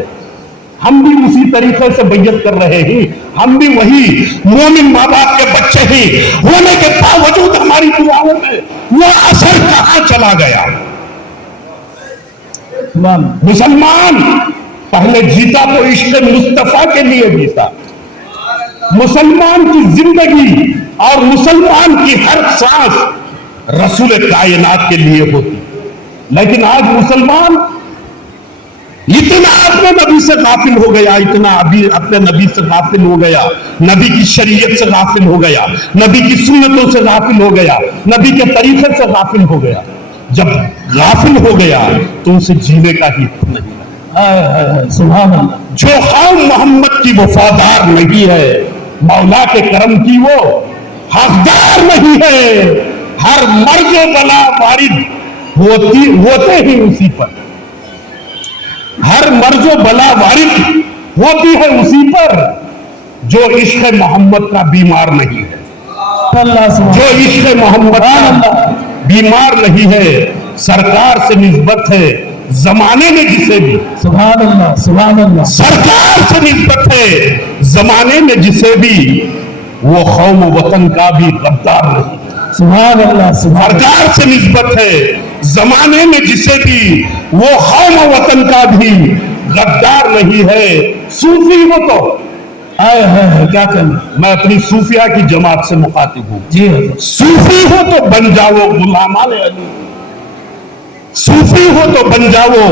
हम भी उसी तरीके से बैयत कर रहे हैं, हम भी वही मोमिन माँ बाप के बच्चे ही होने के बावजूद हमारी दुआओं में वो असर कहां चला गया? मुसलमान पहले जीता तो इश्क मुस्तफा के लिए जीता। मुसलमान की जिंदगी और मुसलमान की हर सांस रसूल कायनात के लिए होती, लेकिन आज मुसलमान इतना अपने नबी से गाफिल हो गया, इतना अभी अपने नबी से गाफिल हो गया, नबी की शरीयत से गाफिल हो गया, नबी की सुन्नतों से गाफिल हो गया, नबी के तरीके से गाफिल हो गया। जब गाफिल हो गया तो उसे जीने का ही नहीं है। सुभान अल्लाह। जो कौम मोहम्मद की वफादार नहीं है, मौला के करम की वो हकदार नहीं है, हर मर्ज बला वारिद होते ही उसी पर, हर मर्ज बला वारिद होती है उसी पर जो इश्क मोहम्मद का बीमार नहीं है, जो इश्क मोहम्मद का बीमार नहीं है, सरकार से निस्बत है जमाने में जिसे भी, सुभान अल्लाह, सुभान अल्लाह, सरकार से निस्बत है जमाने में जिसे भी, वो कौम वतन का भी गद्दार नहीं, सुभान अल्लाह, सरकार से निस्बत है जमाने में जिसे भी, वो कौम वतन का भी गद्दार नहीं है। सूफी हो तो आए हैं, क्या कहना, मैं अपनी सूफिया की जमात से मुखातिब हूं जी। सूफी हो तो बन जाओ गुलामाने अली, सूफी हो तो बन जाओ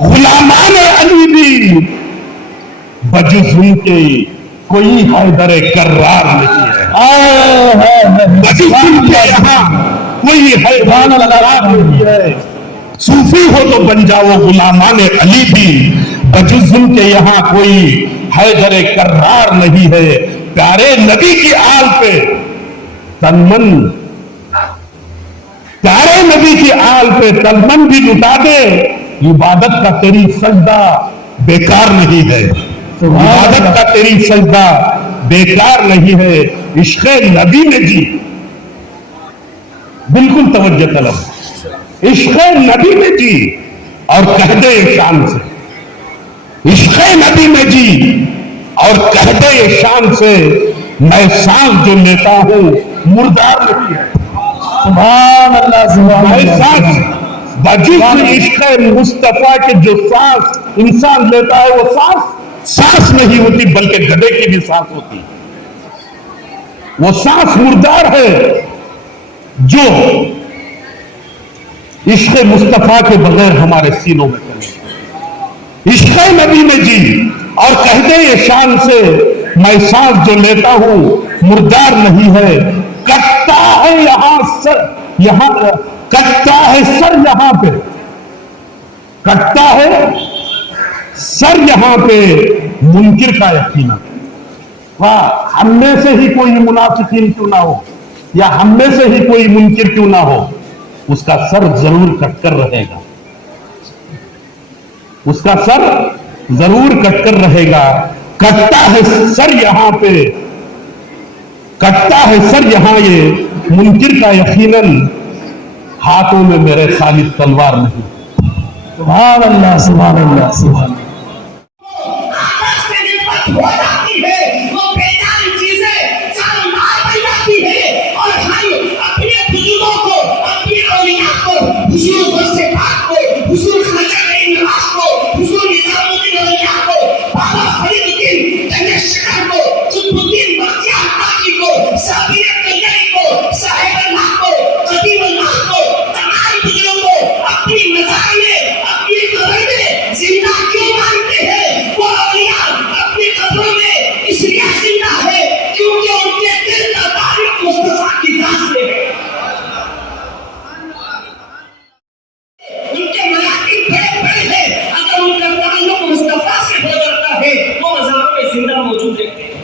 गुलामाने अली भी, बजुज़ उनके कोई हैदर कर्रार नहीं है, बजुज़ उनके यहाँ कोई हैदर कर्रार नहीं है। सूफी हो तो बन जाओ गुलामाने अली भी, बजुज़ उनके यहाँ कोई हैदर कर्रार नहीं है। प्यारे नबी की आल पे तनमन, प्यारे नबी की आल पे तनमन भी लुटा दे, इबादत का तेरी सजदा बेकार नहीं है, इबादत का तेरी सजदा बेकार नहीं है। इश्क़ नबी में जी, बिल्कुल तवज्जो तलब, इश्क़ नबी में जी और कह दे शान से, इश्क़ नबी में जी और कह दे शान से, मैं सांस जो लेता हूं मुर्दार नहीं है, सुभान अल्लाह, सुभान अल्लाह। बजुज़ इश्क़ मुस्तफा के जो सांस इंसान लेता है, वो सांस नहीं होती, बल्कि गधे की भी सांस होती है। वो सांस मुर्दार है जो इश्क़ मुस्तफा के बगैर हमारे सीनों में चले। इश्क़ नबी में जी और कह दे ये शान से, मैं सांस जो लेता हूं मुर्दार नहीं है। कटता है यहां सर, यहां कटता है सर, यहां पे कटता है सर, यहां पे मुनकिर का यकीन। वाह, हम में से ही कोई मुनाफिकीन क्यों ना हो, या हम में से ही कोई मुनकिर क्यों ना हो, उसका सर जरूर कटकर रहेगा, उसका सर जरूर कटकर रहेगा। कटता है सर यहां पे, कटता है सर यहां, ये मुनकिर का यकीनन, हाथों में मेरे खालिद तलवार नहीं। सुभान अल्लाह, सुभान अल्लाह, सुभान अल्लाह। हो जाती है, वो बेजान चीजें जानदार बन जाती है, और हम अपने बुजुर्गों को, अपने औलिया को, हुजूर गौसे पाक को, हुजूर ख्वाजा नवाज को, हुजूर निजामुद्दीन औलिया को, बाबा फरीदुद्दीन तंगशकर को, कुतुबुद्दीन बख्तियार काकी को, साबिर कल्याणी को, साहिब अल्लाह को, कदीम अल्लाह को, तमाम बुजुर्गों को अपनी मज़ार में, अपनी कब्र में जिंदा क्यों मानते हैं? वो औलिया अपनी कब्रों में इसलिए जिंदा है क्योंकि उनके दिल का ताल्लुक मुस्तफा की जात से है। उनके मराकिब बड़े हैं, अगर उनका ताल्लुक मुस्तफा से हो जाता है, वो मज़ारों में जिंदा मौजूद रहते हैं।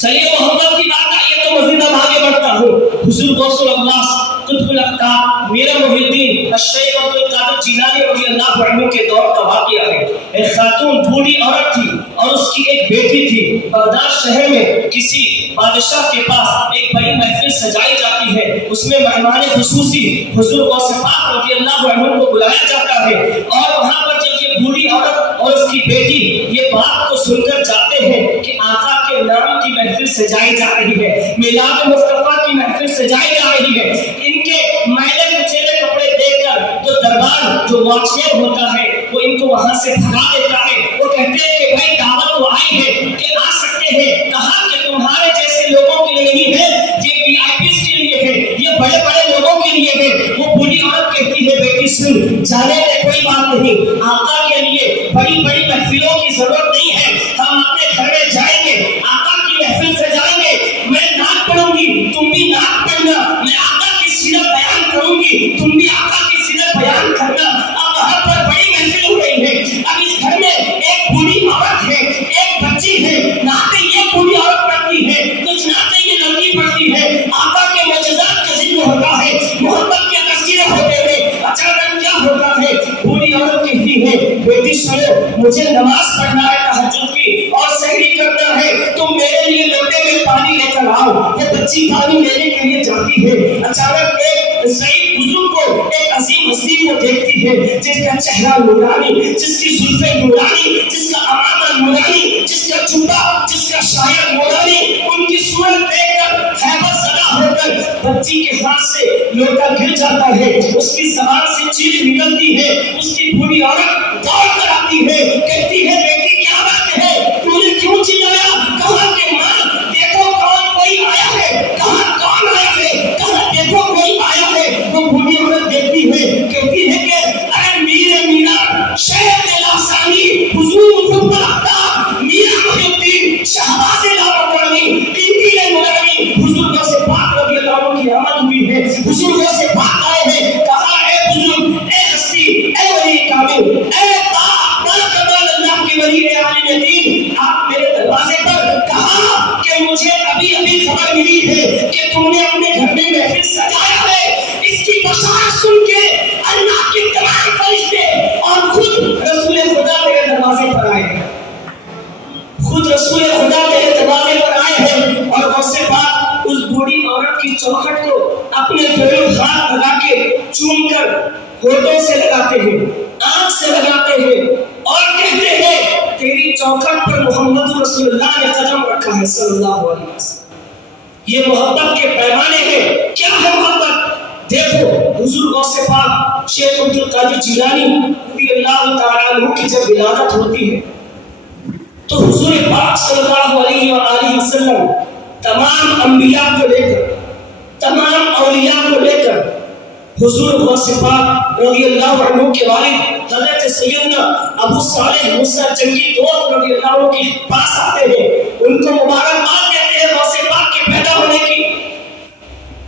चलिए मोहम्मद की बात आई है तो मज़ीद अब आगे बढ़ता हूँ। हुजूर गौसुल अब्बास कुतुबुल अक़ताब मीरा मोहिउद्दीन शेख अब्दुल कादिर जिलानी रज़ियल्लाहु अन्हु के दौर का वाक़या है। एक खातून बूढ़ी औरत थी और उसकी एक बेटी थी। बगदाद शहर में किसी बादशाह के पास एक बड़ी महफिल सजाई जाती है, उसमें मेहमान खुसूसी हुजूर गौसे पाक रज़ियल्लाहु अन्हु को बुलाया जाता है, और वहाँ पर जब ये बूढ़ी औरत और उसकी बेटी ये बात को सुनकर जाते हैं कि आका के नाम की महफिल सजाई जा रही है, मिलाद मुस्तफा की महफिल सजाई जा रही है, इनके मैले कुचेले कपड़े देखकर जो दरबार जो वॉचमैन होता है वो इनको वहां से भगा देता है। वो कहते हैं कि भाई दावत तो आई है कि आ सकते हैं, कहा कि तुम्हारे जैसे लोगों के लिए नहीं है, ये वीआईपीज़ के लिए है, ये बड़े बड़े लोगों के लिए है। वो बूढ़ी औरत कहती है बेटी सुन, जाने में कोई बात नहीं, आका के लिए बड़ी बड़ी महफिलों की जरूरत नहीं है, हम अपने घर में जाएंगे, आका की महफिल सजाएंगे, मैं नाक पढ़ूंगी तुम भी नाक पढ़ना, मैं आका की सीरत बयान करूंगी तुम भी आका की सीरत बयान करना। अब वहां पर बड़ी महफिल हो रही है। अब इस घर में एक बूढ़ी औरत है, एक बच्ची है, नाते ये बूढ़ी औरत पढ़ती है, कुछ नाते ये लड़की पढ़ती है, आका के मुजज़्ज़ात का जिक्र होता है, मोहब्बत के तस्वीरें होते हैं। अचानक क्या होता है, बूढ़ी औरत कहती है बेटी सुनो, मुझे नमाज पढ़ना है तहज्जुद की और सहरी करना है, तुम मेरे लिए کر آؤ. وہ بچی پانی لینے کے لیے جاتی ہے. اچانک ایک ضعیف بزرگ کو ایک عظیم ہستی کو دیکھتی ہے جس کا چہرہ نورانی, جس کی زلفیں نورانی, جس کا عمامہ نورانی, جس کا جوبہ, جس کا شاعر نورانی. ان کی صورت دیکھ کر ہیبت زدہ ہو کر بچی کے ہاتھ سے لوٹا گر جاتا ہے. اس کی زبان سے چیخ نکلتی ہے. اس کی بوڑھی عورت دوڑ کر آتی ہے, کہتی ہے بیٹی کیا بات ہے, تو نے کیوں چلایا؟ کہا کہ ماں دیکھو کون کوئی آیا ہے. کہا کون آیا ہے؟ کہا دیکھو کوئی آیا ہے. وہ بوڑھی عورت دیکھتی ہے, کہتی ہے کہ ارے میر میرا شیخ لاسانی حضور خود برحتا میاں محی الدین شہباز لاہوری بنتی نورانی حضور سے پاک رضی اللہ عنہ کی آمد ہوئی ہے. حضور سے پاک آئے ہیں. کہا اے بزرگ, اے ہستی, اے ولی کامل, اے کمال اللہ کے ولی عالم دین, آپ میرے دروازے پر. کہا کہ مجھے ابھی ابھی خبر ملی ہے کہ تم نے اپنے گھر میں محفل سجایا ہے. اس کی بشارت سن کے اللہ کے تمام فرشتے اور خود رسول خدا تیرے دروازے پر آئے ہیں. خود رسول خدا تیرے دروازے پر آئے ہیں اور غوث پاک اس بوڑھی عورت کی چوکھٹ کو اپنے دونوں ہاتھ لگا کے چوم کر ہونٹوں سے لگاتے ہیں, آنکھ سے لگاتے ہیں اور کہتے ہیں تیری چوکھٹ پر محمد رسول اللہ نے قدم رکھا ہے صلی اللہ علیہ وسلم. یہ محبت کے پیمانے ہیں. کیا ہے محبت؟ دیکھو حضور غوث پاک شیخ عبد القادر جیلانی رضی اللہ تعالیٰ عنہ کی جب ولادت ہوتی ہے تو حضور پاک صلی اللہ علیہ وآلہ وسلم تمام انبیاء کو لے کر, تمام اولیاء کو لے کر حضور غوث پاک رضی اللہ عنہ کے والد حضرت سیدنا ابو صالح موسیٰ جنگی دوست رضی اللہ عنہ کے پاس آتے ہیں. ان کو مبارکباد دیتے ہیں غوث پاک کے پیدا ہونے کی.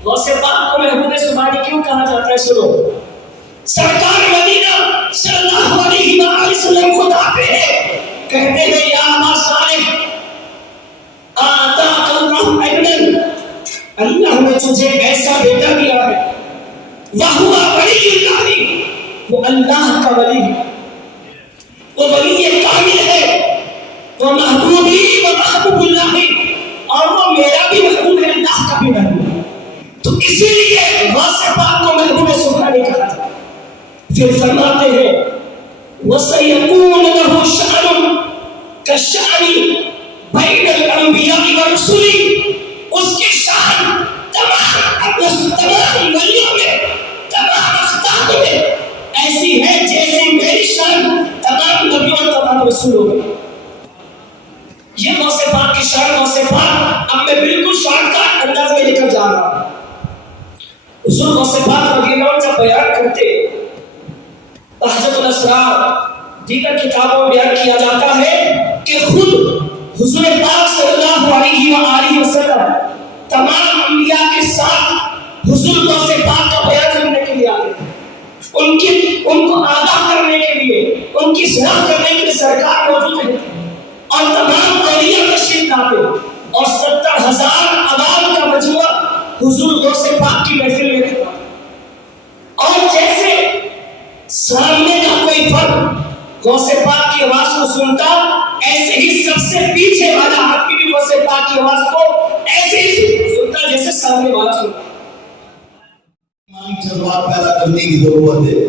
غوث پاک کو محبوب زبانی کیوں کہا جاتا ہے؟ سنو, سرکار مدینہ صلی اللہ علیہ وآلہ وسلم خود آتے ہیں, کہتے ہیں یا ابا صالح آتاک اللہ ابنا, اللہ نے تجھے ایسا بیٹا دیا ہے. وَهُوَ وَلِيُّ اللَّهِ, وہ اللہ کا ولی ہے, وہ ولی کامل ہے. وہ محبوبی و محبوب اللہ, اور وہ میرا بھی محبوب ہے, اللہ کا بھی محبوب ہے. تو اسی لیے غوث پاک کو محبوب سبحانی کہا تھا. پھر فرماتے ہیں وَسَيَكُونُ لَهُ شَأْنٌ كَالشَّأْنِ بَيْنَ الْأَنْبِيَاءِ وَالرُّسُلِ, اس کی شان تمام ولیوں میں, تمام اخطاب میں ایسی ہے جیسے میری شان تمام نبیوں اور تمام رسولوں میں. یہ غوث پاک کی شان. غوث پاک اب میں بالکل شان کا انداز میں لے کر جا رہا ہوں. حضور غوث پاک رضی اللہ عنہ جب بیان کرتے, بہجت الاسرار دیگر کتابوں میں بیان کیا جاتا ہے کہ خود حضور پاک صلی اللہ علیہ وآلہ وسلم تمام انبیاء کے ساتھ حضور غوث پاک کا بیان سننے کے لیے آتے ہیں. ان کو آگاہ کرنے کے لیے, ان کی اصلاح کرنے کے لیے سرکار موجود ہے اور تمام اولیاء تشریف لاتے اور 70,000 عوام کا مجموعہ حضور غوث پاک کی محفل میں تھا. اور جیسے سامنے کا کوئی فرد غوث پاک کی آواز کو سنتا, ایسے ہی سب سے پیچھے والا آدمی بھی غوث پاک کی آواز کو ایسے ہی سنتا جیسے سامنے والا سنتا. ایمانی جذبات پیدا کرنے کی ضرورت ہے.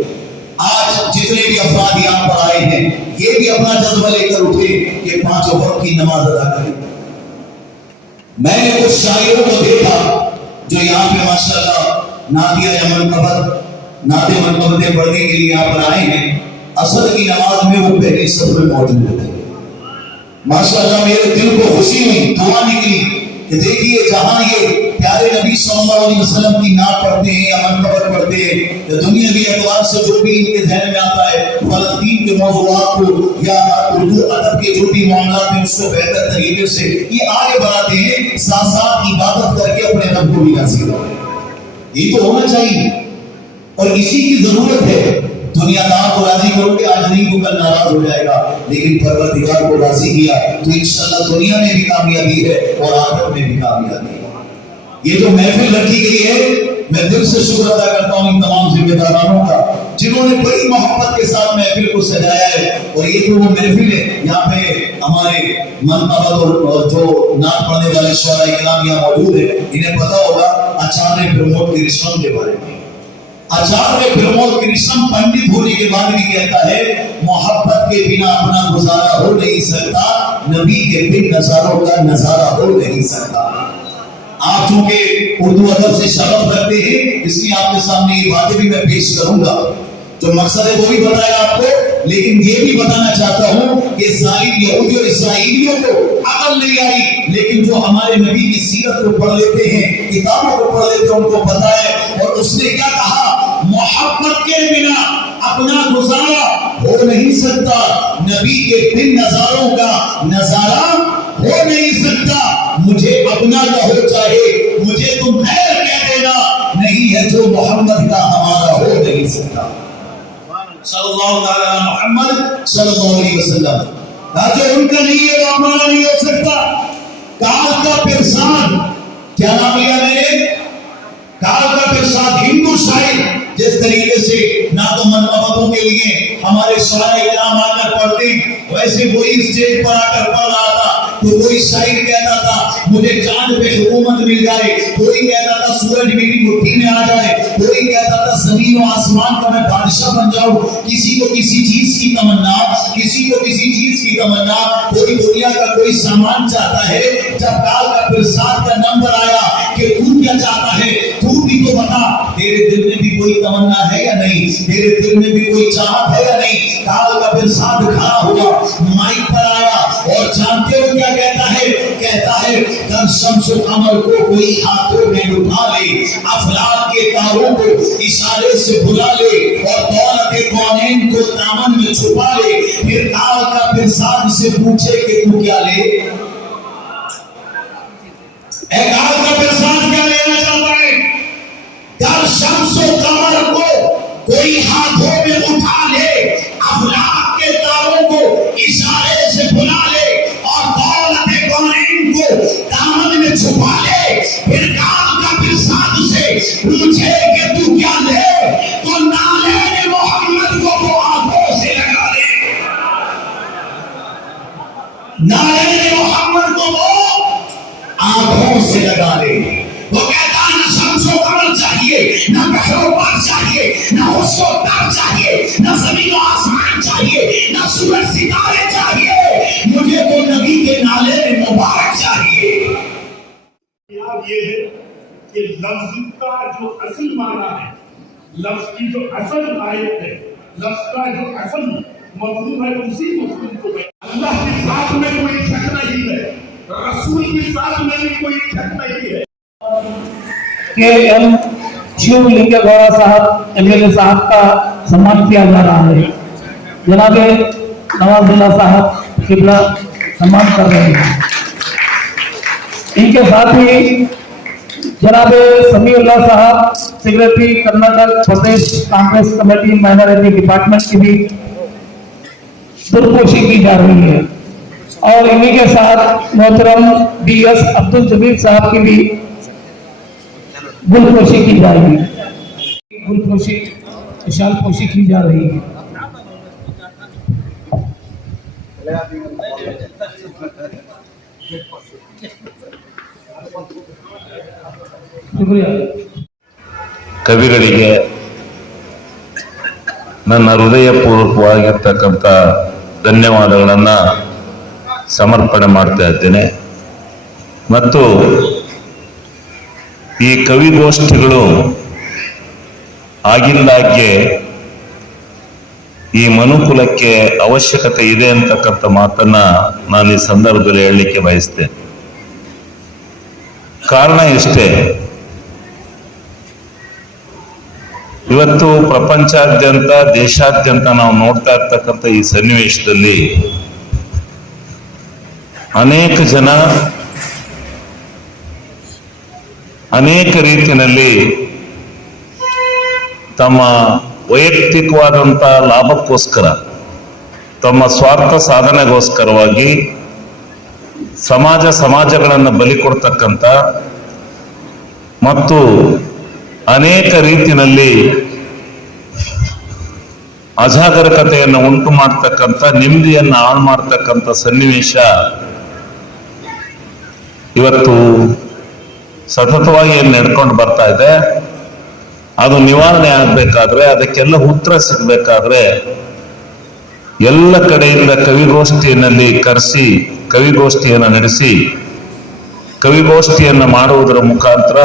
آج جتنے بھی افراد یہاں پر آئے ہیں یہ بھی اپنا جذبہ لے کر اٹھے کہ 5 وقت کی نماز ادا کریں. میں نے کچھ شاعروں کو دیکھا جو یہاں پہ ماشاءاللہ نعتیہ یا نعتیں منقبتیں پڑھنے کے لیے یہاں پر آئے ہیں. عصر کی نماز میں وہ پہلی صف میں موجود تھے. ماشاءاللہ میرے دل کو خوشی ہوئی, دعا نکلی کہ دیکھیے جہاں یہ پیارے نبی صلی اللہ علیہ وسلم کی نعت پڑھتے ہیں یا منقبت پڑھتے ہیں, تو دنیاوی اعتبار سے جو بھی ان کے ذہن میں آتا ہے فلسطین کے موضوعات کو یا اردو ادب کے جو بھی معاملات ہیں اس کو بہتر طریقے سے یہ آگے بڑھاتے ہیں, ساتھ ساتھ عبادت کر کے اپنے رب کو بھی راضی کرتے ہیں. یہ تو ہونا چاہیے اور اسی کی ضرورت ہے. دنیا دار کو راضی کرو گے آج نہیں تو کل ناراض ہو جائے گا, لیکن پروردگار کو راضی کیا تو انشاءاللہ دنیا میں بھی کامیابی ہے اور آخرت میں بھی کامیابی ہے. یہ جو محفل رکھی گئی ہے میں دل سے شکر ادا کرتا ہوں ان تمام ذمہ دارانوں کا जिन्होंने बड़ी मोहब्बत के साथ महफिल को सजाया है। और ये तो वो महफिल है, यहाँ पे हमारे मनकबत और जो नात पढ़ने वाले शोरा इकराम यहाँ मौजूद है, इन्हें पता होगा आचार्य प्रमोद गिरीशम के बारे में। आचार्य प्रमोद गिरीशम पंडित होने के बाद भी कहता है मोहब्बत के बिना अपना गुजारा हो नहीं सकता, नबी के बिन नजारों का नजारा हो नहीं सकता। आप चूंकि उर्दू अदब से शरफ रखते हैं, इसलिए आपके सामने ये बातें भी मैं पेश करूंगा। जो मकसद है वो भी बताया आपको, लेकिन ये भी बताना चाहता हूं कि जालिम यहूदी और इस्राएलियों को अकल नहीं आई, लेकिन जो हमारे नबी की सीरत को पढ़ लेते हैं, किताबों को पढ़ लेते हैं, उनको पता है। और उसने क्या कहा, मोहब्बत के बिना अपना गुजारा हो नहीं सकता, नबी के बिन नजारों का नजारा हो नहीं सकता। मुझे अपना कहो चाहे मुझे तुम खैर कह देना, नहीं है जो मोहम्मद का हमारा हो नहीं सकता। सल्लल्लाहु अलैहि मोहम्मद सल्लल्लाहु अलैहि वसल्लम, जो उनका नहीं है वो हमारा नहीं हो सकता। काल का पिरसाद, क्या नाम लिया मैंने, काल का पिरसाद, हिंदू शायर जिस तरीके से ना तो मनकबतों के लिए हमारे शायर इकराम आकर पढ़ते, वैसे वही स्टेज पर आकर पढ़ रहा था तो कोई शायर कहता था मुझे चांद पे हुकूमत मिल जाए, कोई कहता था सूरज मेरी मुट्ठी में आ जाए, कोई कहता था जमीन और आसमान का मैं बादशाह बन जाऊं। किसी को किसी चीज की तमन्ना, किसी को किसी चीज की तमन्ना, कोई दुनिया का कोई सामान चाहता है। जब काल का पिरसाद का नंबर आया कि तू क्या चाहता है, तू भी तो बता, तेरे दिल में भी कोई तमन्ना है या नहीं, तेरे दिल में भी कोई चाहत है या नहीं। काल का पिरसाद खड़ा हुआ, माइक पर आया और जानते हो क्या कहता है कल शम्स और कमर को कोई हाथों में उठा ले, अफलाक के तारों को इशारे से बुला ले और दौलत कौनैन को दामन में छुपा ले। फिर काल का पिरसाद से पूछे कि तू क्या ले, काल का पिरसाद क्या लेना चाहता है। कल शम्स और कमर को कोई हाथों में उठा ले, अफलाक के तारों को इशारे से बुला ले और दौलत कौनैन को दामन में छुपा ले। फिर काल का पिरसाद से पूछे कि तू क्या ले, तो नाले मोहम्मद को वो आंखों से लगा ले, नाले मोहम्मद को वो आंखों से लगा ले। वो कहता न शम्सो कमर चाहिए, न बहरो पार चाहिए, न उसको तार चाहिए, न जमीन और आसमान चाहिए, न सूरज सितारे चाहिए, मुझे तो नबी के नाले में मुबारक चाहिए। ये है कि लफ्ज का जो असल माना है, लफ्ज की जो असल आयत है, लफ्ज का जो असल मफहूम है, उसी मफहूम को अल्लाह की जात में कोई शक नहीं है, रसूल की जात में भी कोई शक नहीं है। के एम शिवलिंग गौड़ा साहब एमएलए साहब का सम्मान किया जा रहा है। जनाबे नवाजुल्लाह साहब किबला सम्मान कर रहे हैं। इनके साथ ही जनाबे समीउल्लाह साहब सेक्रेटरी कर्नाटक प्रदेश कांग्रेस कमेटी माइनॉरिटी डिपार्टमेंट की भी दुरुपोशी की जा रही है। और इन्हीं के साथ मोहतरम DS अब्दुल जमील साहब की भी गुलपोशी की जा रही है, गुलपोशी विशाल पोशी की जा रही है। शुक्रिया। ಕವಿಗಳಿಗೆ ನನ್ನ ಹೃದಯಪೂರ್ವಕವಾಗಿರ್ತಕ್ಕಂಥ ಧನ್ಯವಾದಗಳನ್ನು ಸಮರ್ಪಣೆ ಮಾಡ್ತಾ ಇದ್ದೇನೆ. ಮತ್ತು ಈ ಕವಿಗೋಷ್ಠಿಗಳು ಆಗಿಂದಾಗ್ಗೆ ಈ ಮನುಕುಲಕ್ಕೆ ಅವಶ್ಯಕತೆ ಇದೆ ಅಂತಕ್ಕಂಥ ಮಾತನ್ನ ನಾನು ಈ ಸಂದರ್ಭದಲ್ಲಿ ಹೇಳಲಿಕ್ಕೆ ಬಯಸ್ತೇನೆ. ಕಾರಣ ಇಷ್ಟೇ, ಇವತ್ತು ಪ್ರಪಂಚಾದ್ಯಂತ ದೇಶಾದ್ಯಂತ ನಾವು ನೋಡ್ತಾ ಇರ್ತಕ್ಕಂಥ ಈ ಸನ್ನಿವೇಶದಲ್ಲಿ ಅನೇಕ ಜನ ಅನೇಕ ರೀತಿಯಲ್ಲಿ ತಮ್ಮ ವೈಯಕ್ತಿಕವಾದಂಥ ಲಾಭಕ್ಕೋಸ್ಕರ, ತಮ್ಮ ಸ್ವಾರ್ಥ ಸಾಧನೆಗೋಸ್ಕರವಾಗಿ ಸಮಾಜಗಳನ್ನು ಬಲಿ ಕೊಡ್ತಕ್ಕಂಥ ಮತ್ತು ಅನೇಕ ರೀತಿಯಲ್ಲಿ ಅಜಾಗರೂಕತೆಯನ್ನು ಉಂಟು ಮಾಡ್ತಕ್ಕಂಥ, ನೆಮ್ಮದಿಯನ್ನು ಹಾಳು ಮಾಡ್ತಕ್ಕಂಥ ಸನ್ನಿವೇಶ ಇವತ್ತು ಸತತವಾಗಿ ಏನು ನಡ್ಕೊಂಡು ಬರ್ತಾ ಇದೆ. ಅದು ನಿವಾರಣೆ ಆಗ್ಬೇಕಾದ್ರೆ, ಅದಕ್ಕೆಲ್ಲ ಉತ್ತರ ಸಿಗ್ಬೇಕಾದ್ರೆ ಎಲ್ಲ ಕಡೆಯಿಂದ ಕವಿಗೋಷ್ಠಿಯಲ್ಲಿ ಕರೆಸಿ ಕವಿಗೋಷ್ಠಿಯನ್ನು ನಡೆಸಿ ಕವಿಗೋಷ್ಠಿಯನ್ನು ಮಾಡುವುದರ ಮುಖಾಂತರ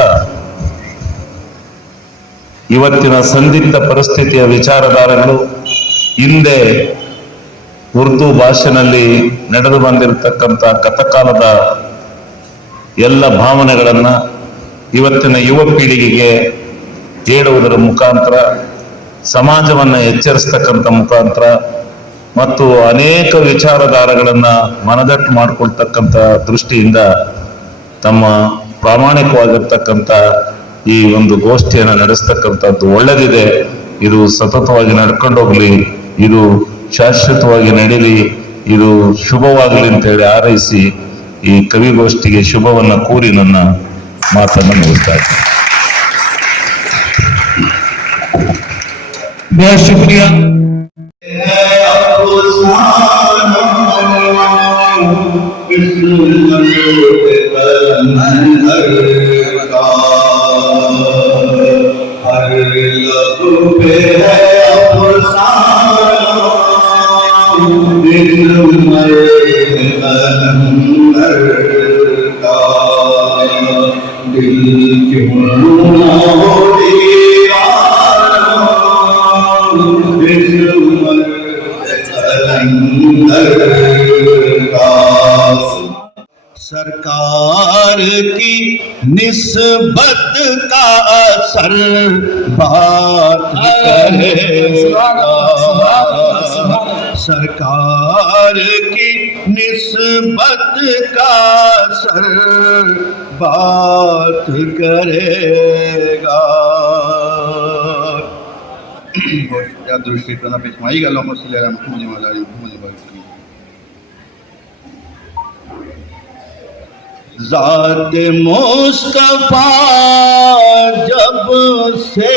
ಇವತ್ತಿನ ಸಂದಿಗ್ಧ ಪರಿಸ್ಥಿತಿಯ ವಿಚಾರಧಾರೆಗಳು, ಹಿಂದೆ ಉರ್ದು ಭಾಷೆನಲ್ಲಿ ನಡೆದು ಬಂದಿರತಕ್ಕಂಥ ಕಥಕಾಲದ ಎಲ್ಲ ಭಾವನೆಗಳನ್ನ ಇವತ್ತಿನ ಯುವ ಪೀಳಿಗೆಗೆ ಹೇಳುವುದರ ಮುಖಾಂತರ, ಸಮಾಜವನ್ನು ಎಚ್ಚರಿಸ್ತಕ್ಕಂಥ ಮುಖಾಂತರ ಮತ್ತು ಅನೇಕ ವಿಚಾರಧಾರೆಗಳನ್ನ ಮನದಟ್ಟು ಮಾಡಿಕೊಳ್ತಕ್ಕಂಥ ದೃಷ್ಟಿಯಿಂದ ತಮ್ಮ ಪ್ರಾಮಾಣಿಕವಾಗಿರ್ತಕ್ಕಂಥ ಈ ಒಂದು ಗೋಷ್ಠಿಯನ್ನು ನಡೆಸ್ತಕ್ಕಂಥದ್ದು ಒಳ್ಳೆದಿದೆ. ಇದು ಸತತವಾಗಿ ನಡ್ಕೊಂಡು ಹೋಗ್ಲಿ, ಇದು ಶಾಶ್ವತವಾಗಿ ನಡೀಲಿ, ಇದು ಶುಭವಾಗಲಿ ಅಂತೇಳಿ ಹಾರೈಸಿ ಈ ಕವಿಗೋಷ್ಠಿಗೆ ಶುಭವನ್ನ ಕೋರಿ ನನ್ನ ಮಾತನ್ನು ಮುಗಿಸ್ತಾ ಇದ್ದೀನಿ. बहुत शुक्रिया। सरकार की निस्बत का असर बात करेगा, सरकार की निस्बत का असर बात करेगा. या दृष्टी पेशवाई का लोगों से ज़ात मुस्तफा जब से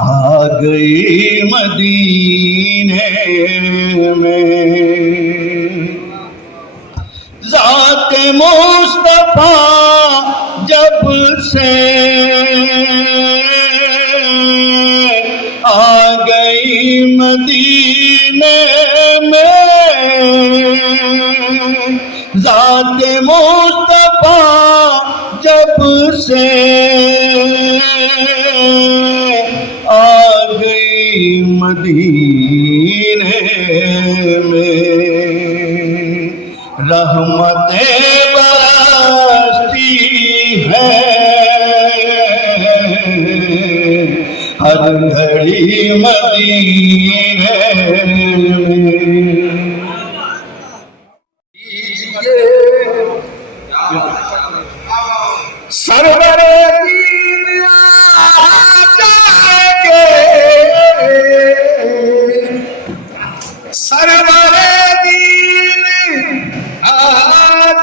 आ गई मदीने में, ज़ात मुस्तफा जब से आ गई मदीने में, ज़ात मुस्तफा जब से आ गई मदीने में, रहमतें बरसती हैं हर घड़ी मदीने में. सरवरे दीन आ जाएंगे, सरवरे दीन आ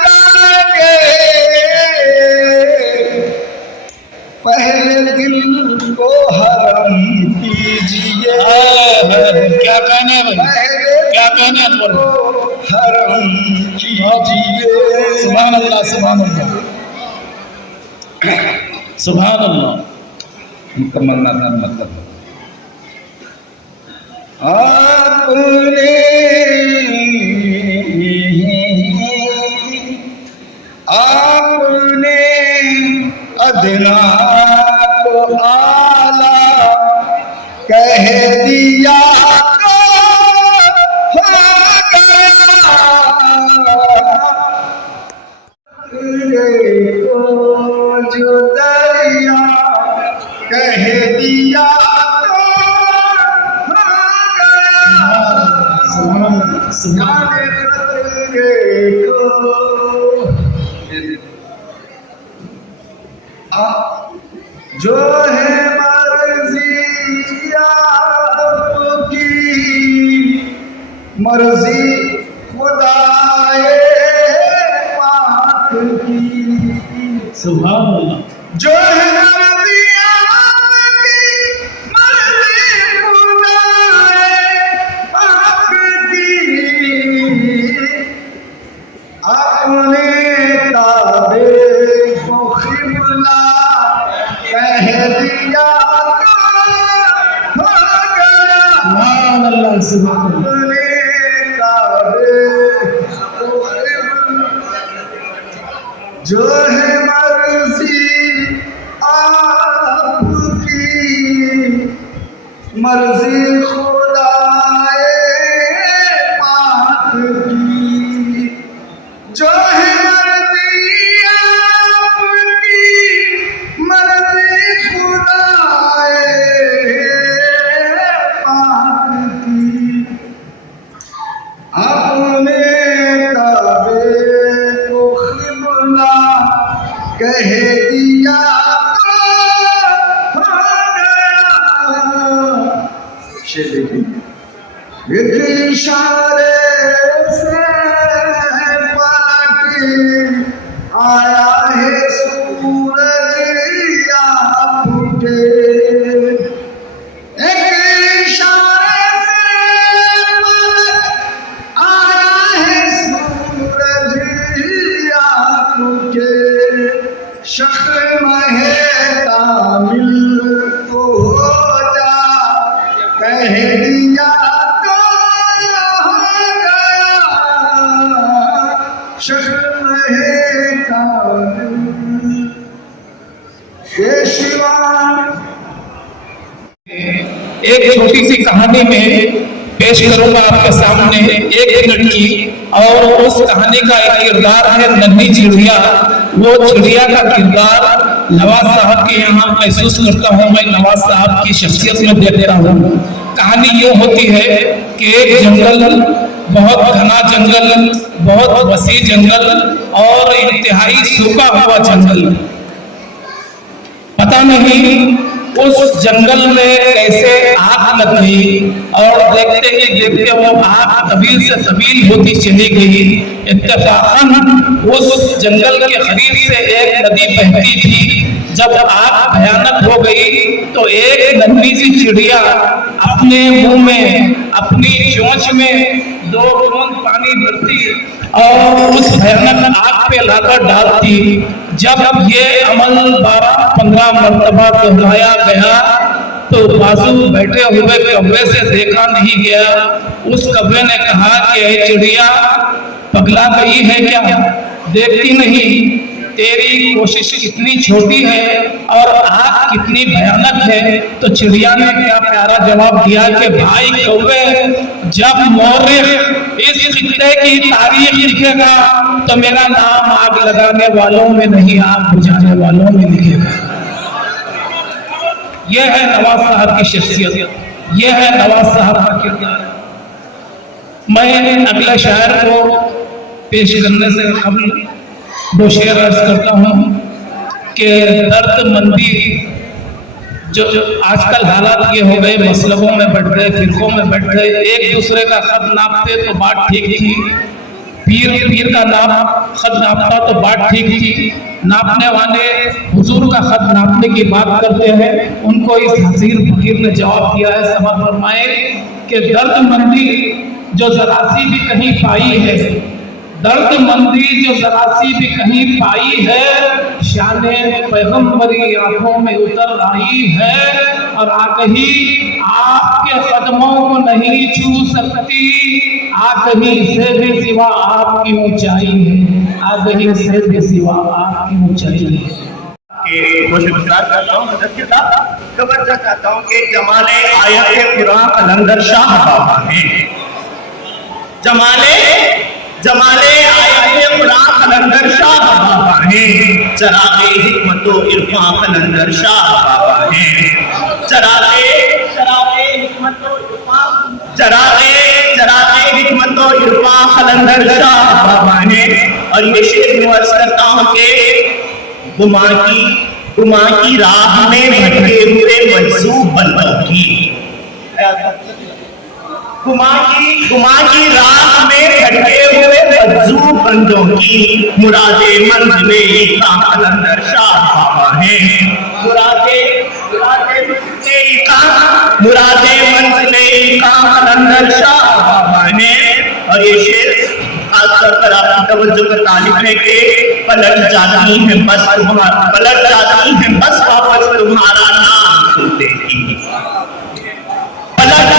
जाएंगे, पहले दिल को हरम कीजिए. क्या कहने भाई, क्या कहने हरम कीजिए. सुभान अल्लाह, सुभान अल्लाह, सुभान अल्लाह. मुकम्मल नाम मतलब आपने आपने अदना को आला कह दिया तो हो गया, जो दरिया कह दिया तो हो गया. जो है मर्जी आपकी, मर्जी खुदाए पाक की. सुभान अल्लाह. जो है मर्जी जो है मर्जी आपकी, मर्जी खुदाए पाक की, जो है मर्जी आपकी, मर्जी खुदाए पाक की, अपने काबे को क़िबला कह दिया तो हो गया। शेर देखिए, एक इशारे से पलट आया है सूरज या फूटे, एक इशारे से पलट आया है सूरज या फूटे, शक्ल है कामिल तो हो जा, कह दिया तो हो गया, शक्ल है कामिल के सिवा। एक छोटी सी कहानी में पेश करूंगा आपके सामने एक लड़की, और उस कहानी का एक किरदार है नन्ही चिड़िया। वो चिड़िया का किरदार नवाज साहब के यहाँ महसूस करता हूँ, मैं नवाज साहब की शख्सियत में देखता हूँ। कहानी ये होती है कि एक जंगल, बहुत घना जंगल, बहुत वसी जंगल और इंतहाई सूखा हुआ जंगल, पता नहीं उस जंगल में कैसे आग लग गई, और देखते ही देखते वो आग तबील से तबील होती चली गई। इत्तेफाकन उस जंगल के करीब से एक नदी बहती थी। जब आग भयानक हो गई तो एक नन्ही सी चिड़िया अपने मुंह में, अपनी चोंच में 2 बूंद पानी भरती और उस भयानक आग पे लाकर डालती। जब ये अमल 12-15 मरतबा दोहराया गया तो बाजू बैठे हुए कौवे से देखा नहीं गया। उस कौवे ने कहा कि ये चिड़िया पगला गई है क्या, देखती नहीं तेरी कोशिश कितनी छोटी है और आग कितनी भयानक है। तो चिड़िया ने क्या प्यारा जवाब दिया कि भाई कौवे, जब मौर्य इस खित्ते की तारीख लिखेगा तो मेरा नाम आग लगाने वालों में नहीं, आग बुझाने वालों में लिखेगा। यह है नवाज साहब की शख्सियत, यह है नवाज साहब का किरदार। मैं अगले शायर को पेश करने से कबल 2 शेर अर्ज करता हूँ कि दर्दमंदी जो आजकल हालात ये हो गए, मसलबों में बढ़ गए, फिरकों में बढ़ गए, एक दूसरे का खत नापते तो बात ठीक थी, पीर का नाम खत नापता तो बात ठीक थी, नापने वाले हुजूर का खत नापने की बात करते हैं। उनको इस हसीर फकीर ने जवाब दिया है, समझ फरमाए कि दर्दमंदी जो जरा सी भी कहीं पाई है, दर्दमंदी जो जरा सी भी कहीं पाई है, शाने पैगंबरी आंखों में उतर आई है, और आकही आपके कदमों को नहीं छू सकती, आकही से भी सिवा आपकी ऊंचाई है, आकही से भी सिवा आपकी ऊंचाई है। तवज्जो चाहता हूँ कि जमाले आयत कुरान कलंदर शाह बाबा हैं, जमाले आयत कुरान कलंदर शाह बाबा हैं, चरागे हिकमतो इरफान कलंदर शाह बाबा हैं, चरागे हिकमतो इरफान कलंदर शाह बाबा हैं। और ये शेर में अर्ज करता हूँ कि गुमा की राह में भटके हुए मंसूब बंदों की, गुमा की राह में भटके हुए मंसूब बंदों की, मुरादे मंजिले का कलंदर शाह बाबा हैं, मुरादे मंजिले का कलंदर शाह बाबा हैं। और ये शेर खासतौर पर आपकी तवज्जो का तालिब है कि पलट जाती है बस वापस तुम्हारा नाम सुनते ही, पलट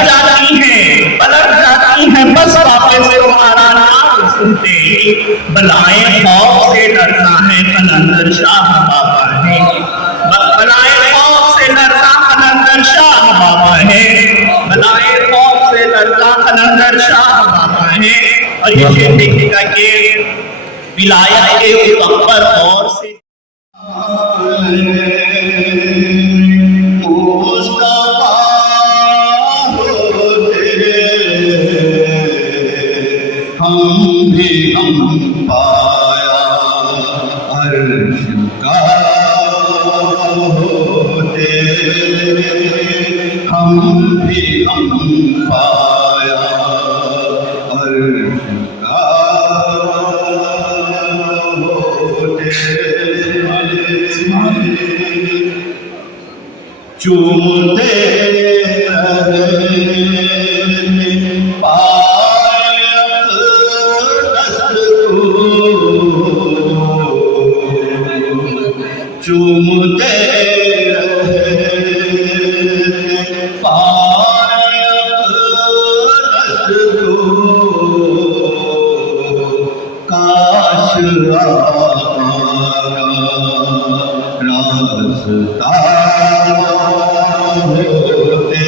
जाती है बस वापस तुम्हारा नाम सुनते ही, बलाएं खौफ से डरता है قلندر شاہ بابا ہیں، بلائے خوف سے لرزا قلندر شاہ بابا ہیں، بلائے خوف سے لرزا قلندر شاہ بابا ہیں۔ اور یہ شعر دیکھے گا کہ ولایت کے اکبر اور سے ہم بھی ہم پایا عرش کا ہوتے، ہم بھی ہم پایا عرش کا ہوتے، چومتے رہے چومتے رہے پائے دست کو، کاش آقا راستہ ہوتے،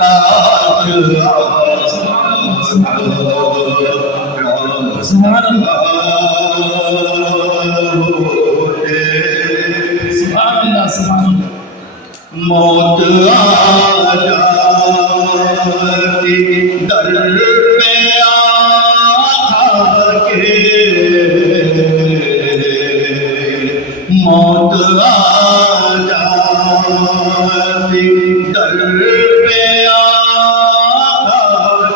کاش موت آ جاتی در پہ آ کے، موت آ جاتی در پہ آ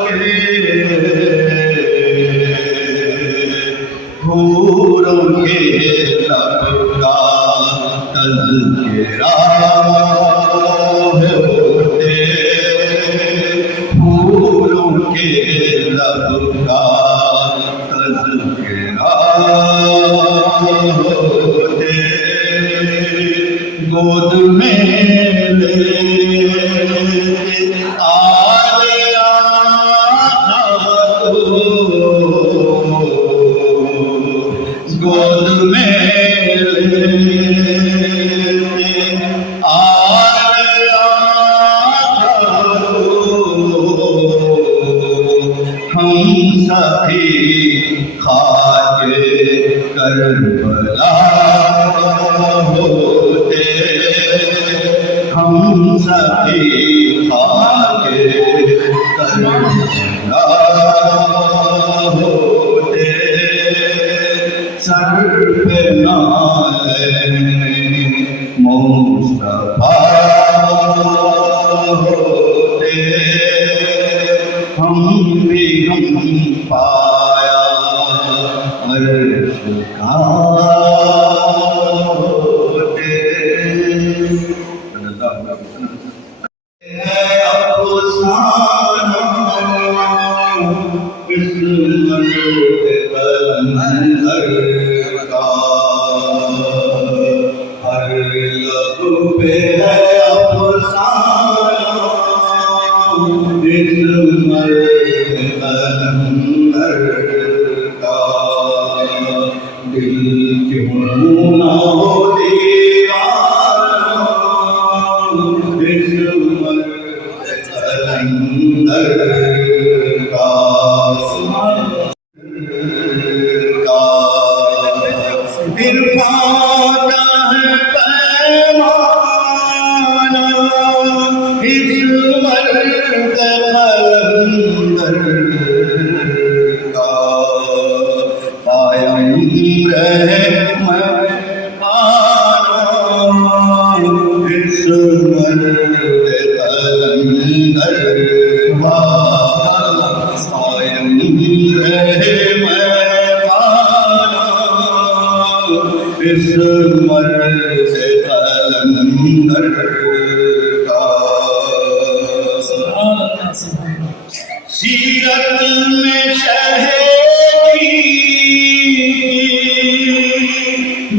کے، حوروں کے لب کا تذکرہ ہوتے، حوروں کے لب کا تذکرہ ہوتے، گود میں لے آیا گود میں ہم سبھی خواجہ کربلا ہوتے، ہم سبھی خواجہ کربلا ہوتے، سر پہ نالے مصطفیٰ ہوتے، ہم بھی ہم پایا عرش کا ہوتے، افسانہ قسمت قلندر کا، ہر لب پہ ہے افسانہ قسمت قلندر کا، دل کیوں نہ ہو دیوانہ قسمت قلندر کا، عرفان کا ہے پیمانہ اس مرد قلندر کا، قائم رہے مہمانہ اس مرد قلندر کا، قائم رہے اس مرد قلندر کا، سیرت میں شہیدی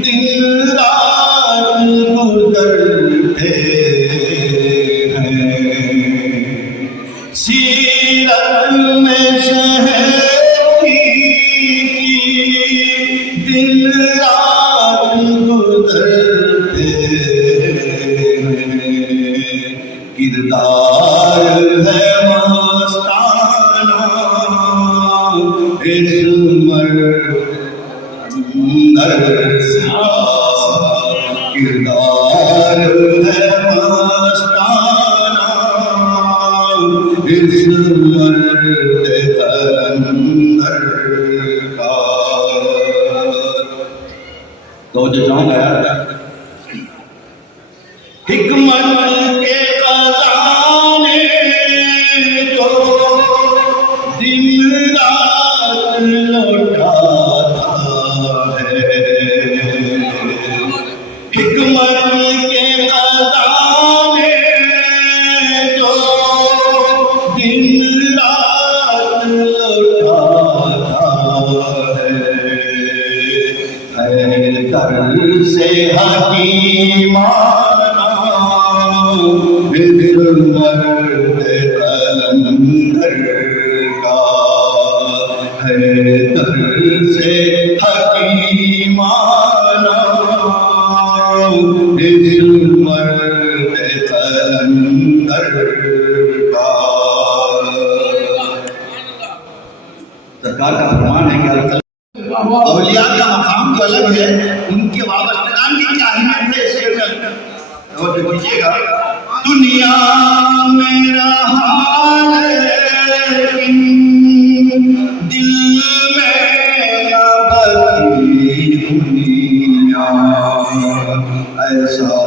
دن رات گزرتے ہیں، سیرت میں شہیدی دن رات کردار ہے مستانہ اس مرد قلندر کا. تو جو جان ہے حکمت کے خزانے جو دن رات لوٹاتا ہے. حکمت کے خزانے جو دن رات لوٹاتا ہے در سے حکیمانہ اس مرد قلندر کا ہے. در سے حکیمانہ اس مرد قلندر کا. سرکار کا فرمان ہے کہ اولیاء کا مقام تو الگ ہے، ان کے وابستگان کی کیا اہمیت ہے اس کے توجہ کیجیے گا. دنیا میرا حال ہے دل میں بسی دنیا ایسا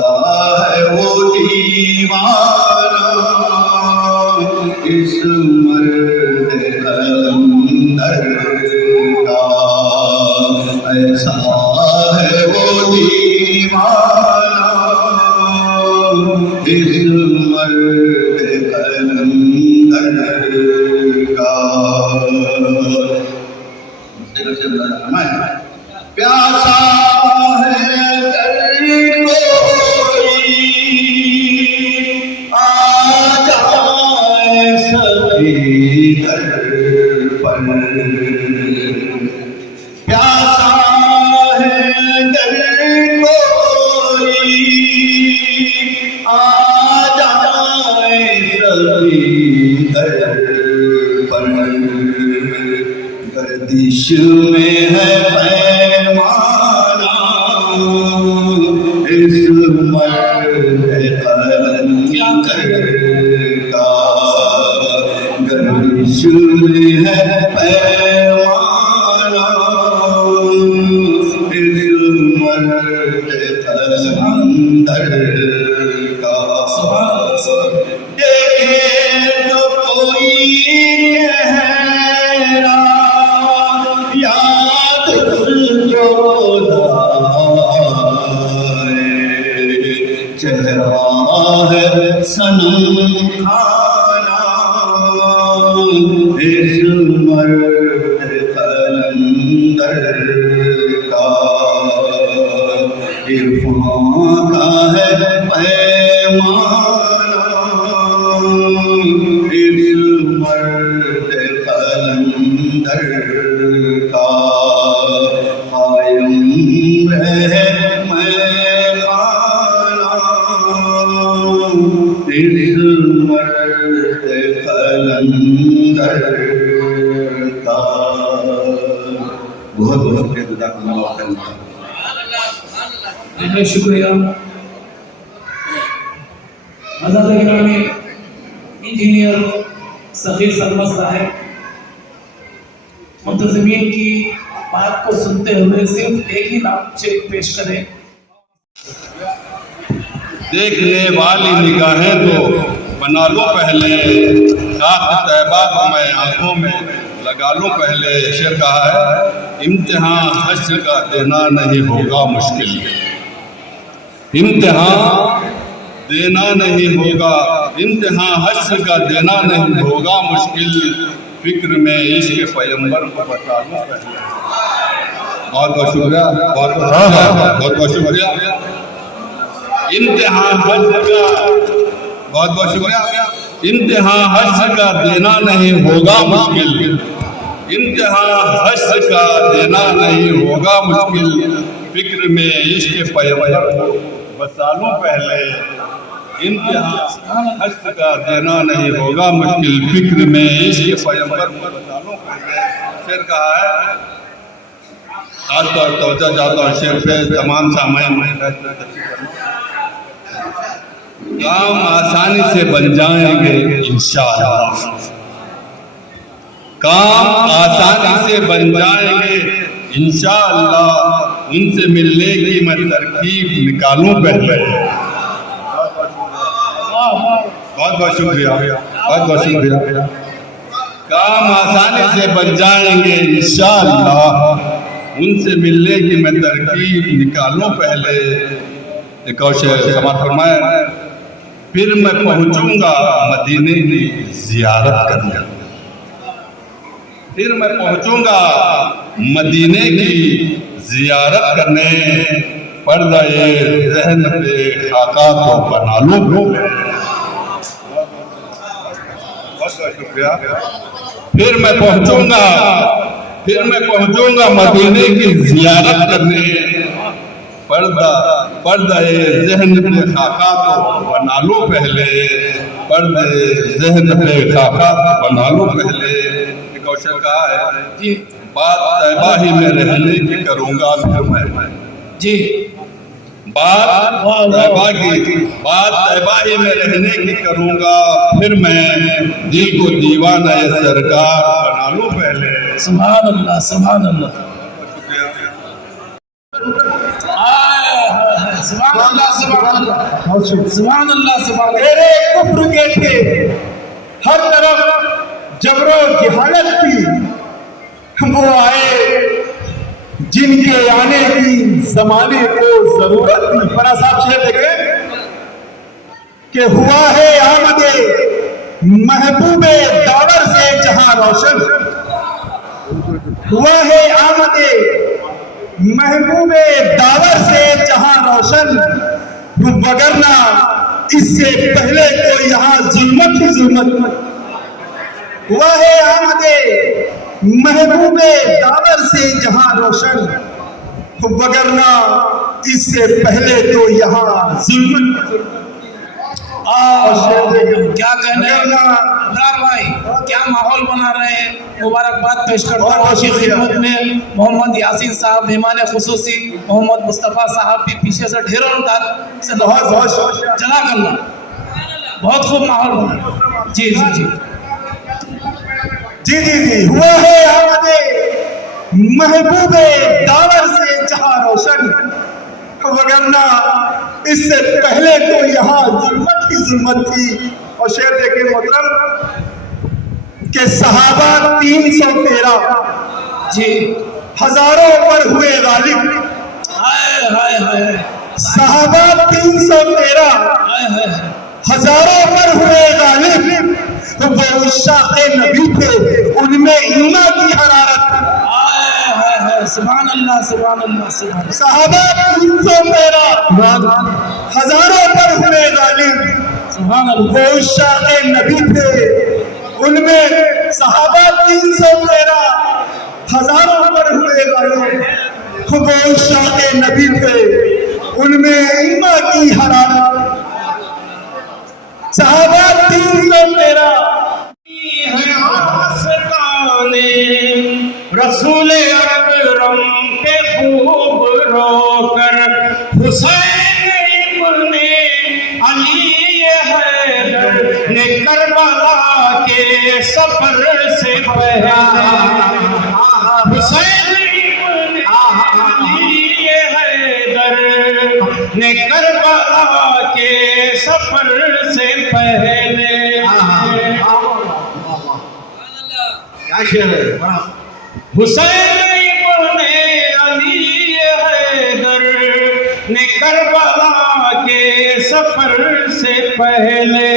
ہے وہ دیوانہ اس مرد قلندر کا. ایسا ہے وہ دیوانہ اس مرد قلندر کا. پیاسا ہے در کوئی آ جائے سبھی در پر. پیاسا ہے در کوئی آ جائے سبھی در پر. گردش میں ہے پیمانہ اس مرد قلندر کا. گردش میں ہے پیمانہ اس مرد قلندر کا. دیکھے تو کوئی چہرہ یاد جو لائے چہرہ ہے صنم خانہ اس مرد قلندر کا. عرفان کا ہے پیمانہ اس مرد قلندر کا. قائم رہے میں خانہ اس مرد قلندر کا. بہت بہت جزاکم اللہ خیر. بہت شکریہ. حضرت گرامی انجینئر صغیر سرمد صاحب منتظمین کی بات کو سنتے ہوئے صرف ایک ہی نام چیک پیش کریں. دیکھنے والی نگاہیں تو بنا لو پہلے خاک طیبہ کو میں آنکھوں میں لگا لو پہلے. شعر کہا ہے امتحان حشر کا دینا نہیں ہوگا مشکل. امتحان دینا نہیں ہوگا امتحان حشر کا دینا نہیں ہوگا مشکل. فکر میں عشق پیغمبر کو بتا لو پہلے. بہت بہت شکریہ. بہت بہت شکریہ. امتحان حشر کا بہت بہت شکریہ. امتحان حشر کا دینا نہیں ہوگا مشکل. امتحان حشر کا دینا نہیں ہوگا مشکل. فکر میں عشق پیغمبر کو بسالوں پہلے इंतहा हस्त का देना नहीं होगा मुश्किल फिक्र में इसके पैगंबर शेर कहा है। आज तो तवज्जो जाता हूँ शेर पे तमाम सामान काम आसानी से बन जाएंगे इंशाअल्लाह, काम आसानी से बन जाएंगे इंशाअल्लाह, उनसे मिलने की मैं तरकीब निकालूं पहले। बहुत बहुत शुक्रिया, बहुत बहुत शुक्रिया। काम आसानी से बन जाएंगे इंशाअल्लाह, उनसे मिलने की मैं तरकीब निकालूं पहले। एक और शेर समाप्त फरमाए, फिर मैं पहुंचूंगा मदीने की जियारत करने, फिर मैं पहुंचूंगा मदीने की जियारत करने, पर्दा ज़हन पे खाका को बना लूं। शुक्रिया। फिर मैं पहुंचूंगा मदीने की जियारत करने, पर्दा ज़हन पे खाका को बना लो पहले, पर्दे ज़हन पे खाका को बना लो पहले। कौशल कहा है जी, बात तैबा ही में रहने की करूंगा फिर मैं जी, बात तैबा ही में रहने की करूंगा फिर मैं, दिल को दीवाना ये सरकार बना लो पहले। सुभान अल्लाह, सुभान अल्लाह, सुभान अल्लाह, सुभान अल्लाह, सुभान। तेरे कुफ्र के थे हर तरफ जबरो जहालत की, वो आए जिनके आने की जमाने को जरूरत थी। फरा साहब शेर देखे कि हुआ है आमदे महबूबे दावर से जहां रोशन, हुआ है आमदे महबूबे दावर से जहां रोशन, वगरना इससे पहले तो यहाँ जुल्मत ही जुल्मत। हुआ है आमदे महबूबे दावर से जहां रोशन, वगरना इससे पहले तो यहाँ जुल्मत। क्या कहने इमरान भाई, क्या माहौल बना रहे हैं। मुबारकबाद पेश करता हूँ आपकी खिदमत में मोहम्मद यासीन साहब, मेहमान खुसूसी मोहम्मद मुस्तफ़ा साहब भी पीछे से ढेरों से बहुत जला करना, बहुत खूब माहौल बना। जी जी जी जी जी जी। हुआ है आमदे महबूबे दावर से जहां रोशन, वगरना इससे पहले तो यहाँ जुल्मत ही जुल्मत थी। और शेर देखे मोहतरम के सहाबा 313 जी, हजारों पर हुए गालिब। हाय हाय हाय, सहाबा 313 हाय हाय, हजारों पर हुए गालिब, वो शाक़े नबी थे, उनमें ईमान की हरारत। सुभान अल्लाह, सुभान अल्लाह, सुभान। सहाबा 313 हजारों पर हुए गालिब, सुभान अल्लाह, वो शाक़े नबी थे, उनमें सहाबा 313 हजारों पर हुए गालिब, वो शाक़े नबी थे, उनमें ईमान की हरारत। सहाबा 313 रसूल अकरम पे खूब रोकर, हुसैन इब्ने अली हैदर ने करबला के सफर से पहले, हुसैन इब्ने अली हैदर ने करबला के सफर से पहले। क्या शेर है। हुसैन इब्ने अली हैदर ने करबला के सफर से पहले।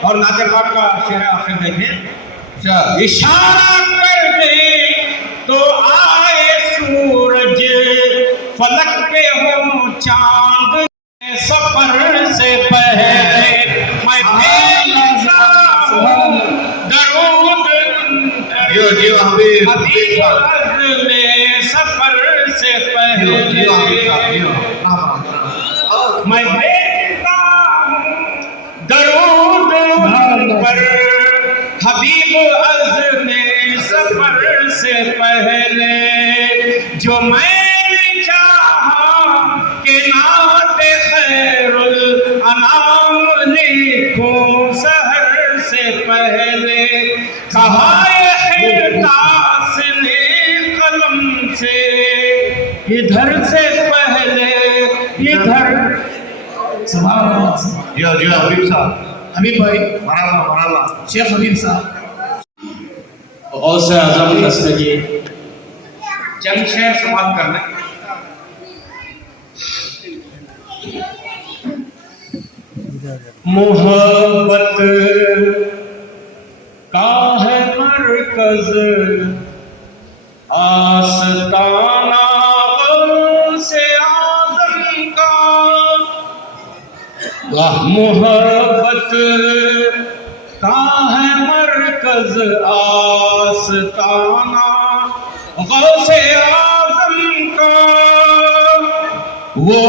और नाते पाक का शेर आखिर देखिए, इशारा कर दे तो आए सूरज, फलक पे हो चांद, सफर से पहले मैं दरूद सफर से पहले मैं भेजता پر حبیب عزم سفر سے پہلے جو میں نے چاہا کہ نعت خیر الانام لکھوں سحر سے پہلے کہا احتاس نے قلم سے ادھر سے پہلے ادھر سبحان اللہ. جی حبیب صاحب حبیب بھائی مرحبا شیخ حبیب صاحب غوث اعظم دستگیر چند شعر سماعت کرنا ہے. محبت کا ہے مرکز آستانہ غوث اعظم کا، محبت کا ہے مرکز آستانہ غوث اعظم کا. وہ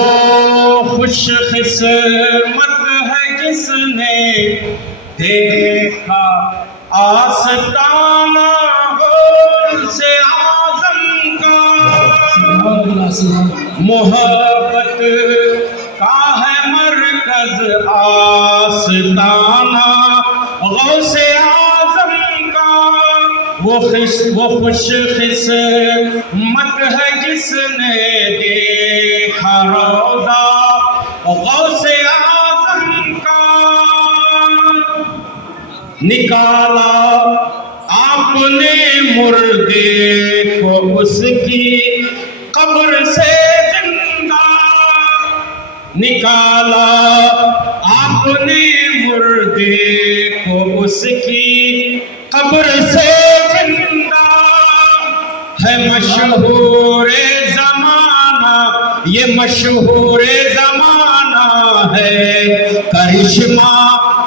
خوش قسمت ہے جس نے دیکھا آستانہ غوث اعظم کا. محبت کا ہے مرکز آستانہ غوث اعظم کا. وہ خوش قسمت ہے جس نے دیکھا روضہ غوث اعظم کا. نکالا آپ نے مردے کو اس کی قبر سے زندہ، نکالا آپ نے مردے کو اس کی قبر سے زندہ. ہے مشہور زمانہ یہ مشہور زمانہ ہے کرشمہ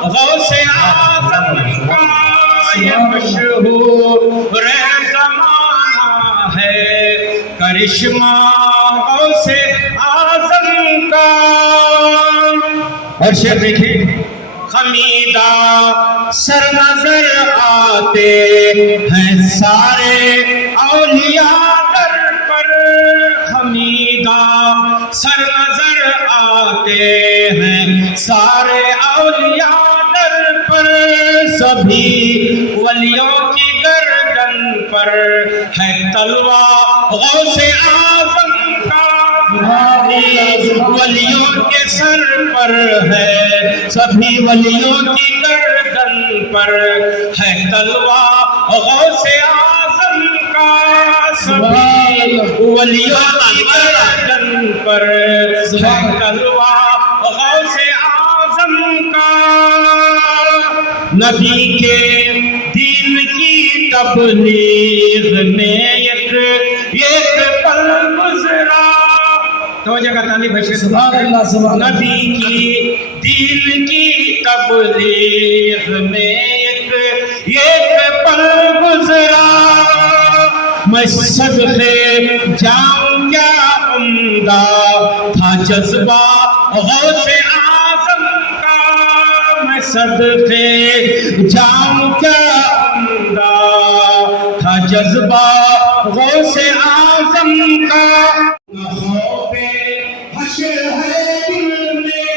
غوث اعظم کا. یہ مشہور زمانہ ہے کرشمہ غوث اعظم کا. اور شعر دیکھیں، خمیدہ سر نظر آتے ہیں سارے اولیاء در پر، خمیدہ سر نظر آتے ہیں سارے اولیاء در پر. سبھی ولیوں کی گردن پر ہے تلوار غوث اعظم کا. ولیوں کے سر پر ہے، سبھی ولیوں کی گردن پر ہے تلوار غوث اعظم کا. سبھی ولیوں کی گردن پر ہے تلوار غوث اعظم کا. نبی کے دین کی تبلیغ میں ایک پل گزرا. توجہ کا طالب ہے. سبحان اللہ سبحان اللہ. نبی کی دین کی تبلیغ میں ایک پل گزرا. میں صدقے جاؤں کیا عمدہ تھا جذبہ غوث اعظم کا. میں صدقے جاؤں کیا عمدہ تھا جذبہ غوث اعظم کا. خوف حشر ہے دل میں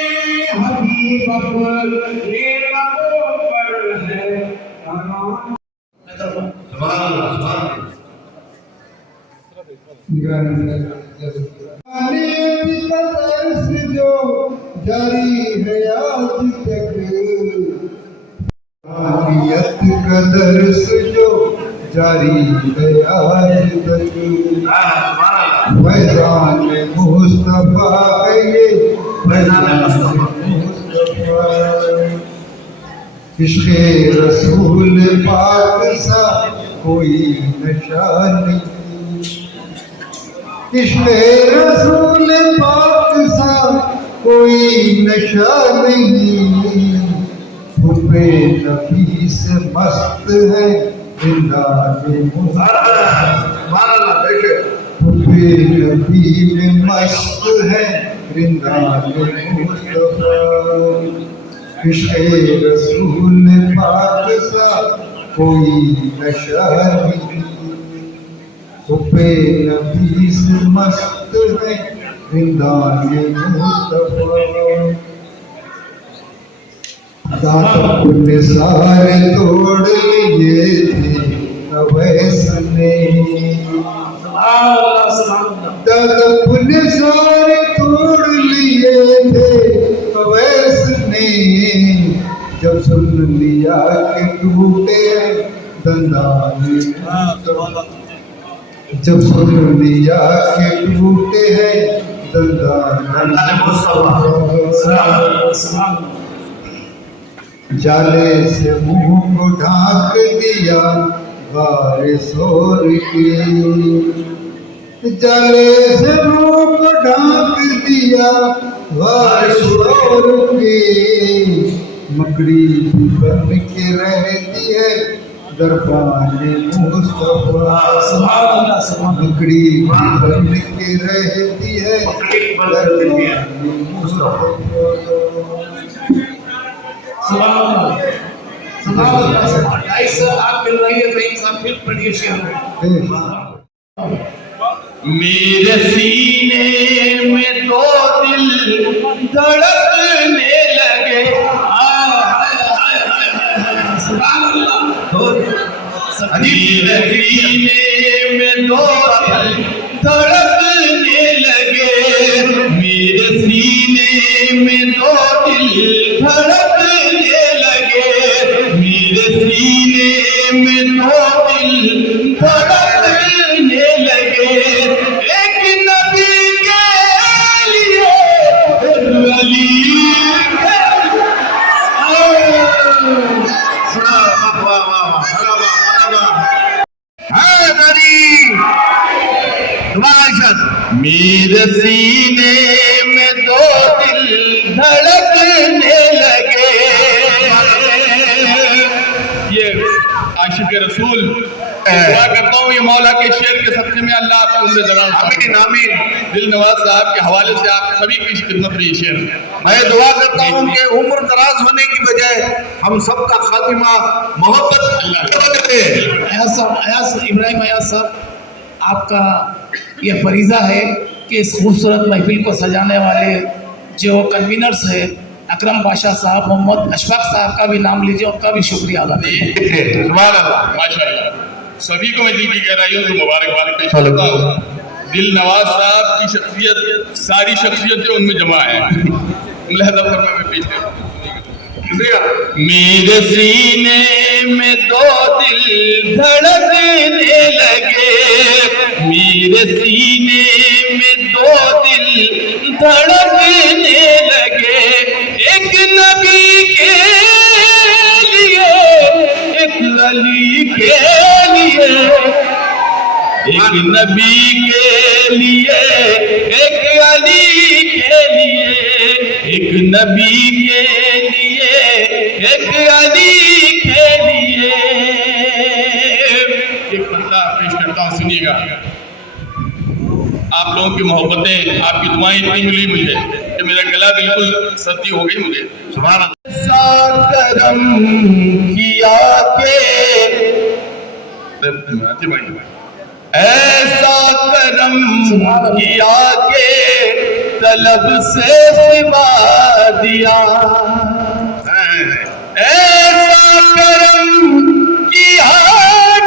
حبیب اپنے لبوں پر ہے. جو جاری ہے آج تک حامیت کا درس جو جاری ہے آج تک. فیضان مصطفیٰ ہے یہ فیضان مصطفیٰ. عشق رسول پاک سا کوئی نشہ نہیں، عشق رسول پاک سا کوئی نشہ نہیں. حبے نبی سے مست ہے زندان حبے نبی میں مست ہے زندان مصطفیٰ. عشق رسول پاک سا کوئی نشہ نہیں، حب نبی سے مست ہے رندان مصطفیٰ، دانت نثار توڑ لیے تھے اویس نے، دانت نثار توڑ لیے تھے اویس نے، جب سن لیا کہ ٹوٹے دندان مصطفیٰ، جب سن لیا کہ ٹوٹے ہیں دندان مصطفیٰ، جالے سے منہ کو ڈھانک دیا غار سور کے، جالے سے منہ کو ڈھانک دیا غار سور کے، مکڑی بھی بن کے رہتی ہے دربان مصطفیٰ، مکڑی بھی بن کے رہتی ہے دربان مصطفیٰ۔ سبحان اللہ، سبحان اللہ، ڈھائی سو آپ مل رہی ہے، فہیم صاحب پھر پڑھیے شعر۔ میرے سینے میں دو دل دھڑکنے لگے، سبحان اللہ، میرے سینے میں دو دل دھڑکنے لگے، میرے سینے میں دو دل دھڑکنے لگے، میرے سینے میں دو دل دھڑکنے لگے، ایک نبی کے لیے ایک ولی کے میرے سینے میں دو دل دھڑکنے لگے، یہ عاشق رسول دعا کرتا ہوں یہ مولا کے شعر کے صدقے میں اللہ آپ کو عمر دراز آمین آمین۔ دل نواز صاحب کے حوالے سے آپ سبھی کی خدمت میں یہ شعر میں دعا کرتا ہوں کہ عمر دراز ہونے کی بجائے ہم سب کا خاتمہ محبت اللہ کرتے ہیں۔ ابراہیم ایاز صاحب، آپ کا یہ فریضہ ہے کہ اس خوبصورت محفل کو سجانے والے جو کنوینرز ہیں اکرم بادشاہ صاحب، محمد اشفاق صاحب کا بھی نام لیجیے، ان کا بھی شکریہ ادا کرتے ہیں۔ سبحان اللہ، ماشاءاللہ، سبھی کو میں دل کی گہرائیوں سے مبارکباد پیش کرتا ہوں۔ دل نواز صاحب کی شخصیت ساری شخصیتیں ان میں جمع ہیں، ملاحظہ فرما میں پیش کرتا ہوں۔ میرے سینے میں دو دل دھڑکنے لگے، میرے سینے میں دو دل دھڑکنے لگے، ایک نبی کے لیے ایک ولی کے لیے، ایک نبی کے لیے ایک علی کے لیے، ایک نبی کے لیے ایک علی کے لیے، ایک بندہ پیش کرتا ہوں، سنیے گا۔ آپ لوگوں کی محبتیں، آپ کی دعائیں اتنی ملی مجھے کہ میرا گلا بالکل سردی ہو گئی مجھے۔ سبحان اللہ۔ ایسا کرم کیا کہ ایسا کرم کیا کہ طلب سے سوا دیا، ایسا کرم کیا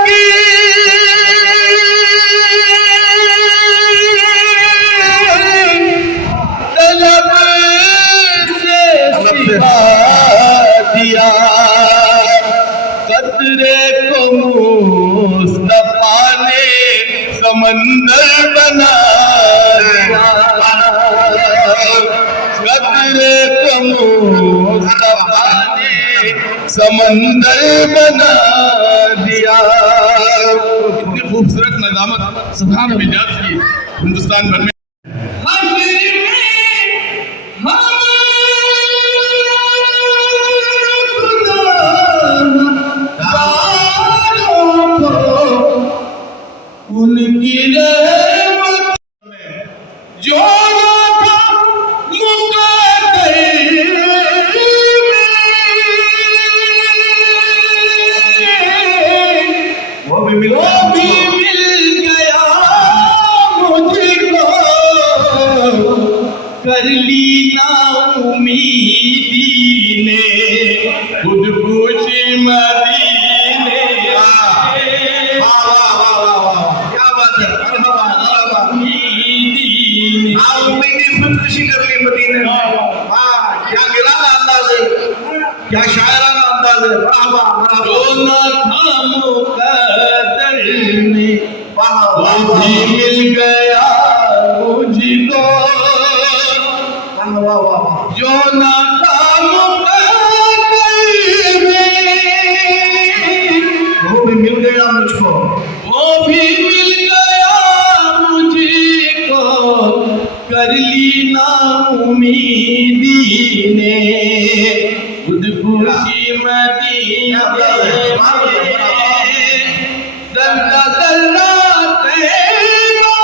کہ طلب سے سوا دیا، قطرے کو مصطفیٰ نے سمندر بنا دیا، قطرے کو مصطفیٰ نے سمندر بنا دیا۔ اتنی خوبصورت نظامت سبحان مجاز کی ہندوستان بھر میں ان کی رحمت جو تھا مقدر میں वो भी मिल गया मुझको, कर ली ना उम्मीदी ने खुद पूछ मदीने। क्या बात है, उम्मीदी खुदकुशी कर ली मदीने में। क्या गिराना अंदाज है, क्या शायराना अंदाज है। जो न था मुकद्दर में वो भी मिल गया मुझको, जो न था मुकद्दर में वो भी मिल गया मुझको, वो भी मिल गया मुझको, कर ली ना उम्मीदी ने खुद खुशी मदीने। जर्रा जर्रा तैबा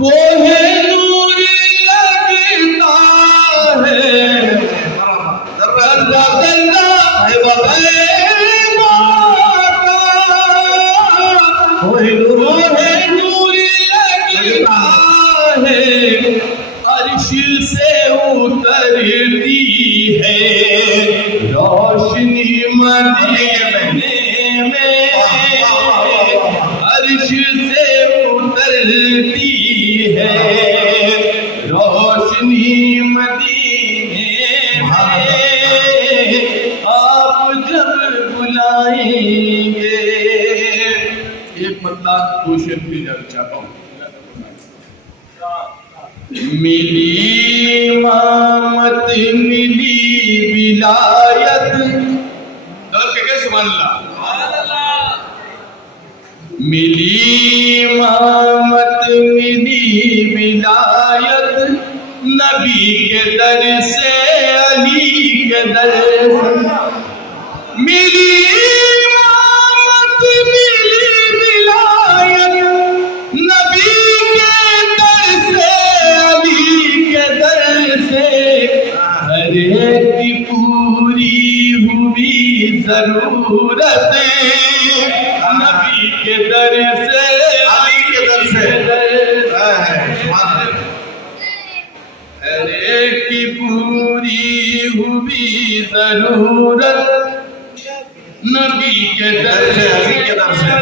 वो है नूर लगता है, जर्रा जर्रा तैबा वो है नूर लगता है, अर्श से उतरती है रोशनी मदीने में, अर्श से उतरती है रोशनी मदीने में। आप जब बुलाएंगे, एक मतलब कोशिश भी जाना चाहता हूँ। मिली इमामत मिली विलायत, दौड़ के क्या सुभान अल्लाह। मिली इमामत मिली विलायत, नबी के दर से अली के दर से। मिली इमामत मिली विलायत, नबी के दर से अली के दर से। हर एक की पूरी हुई जरूरत, नबी के दर से अली के दर से। हर एक की पूरी हुई जरूरत, नबी के दर से अली के दर से।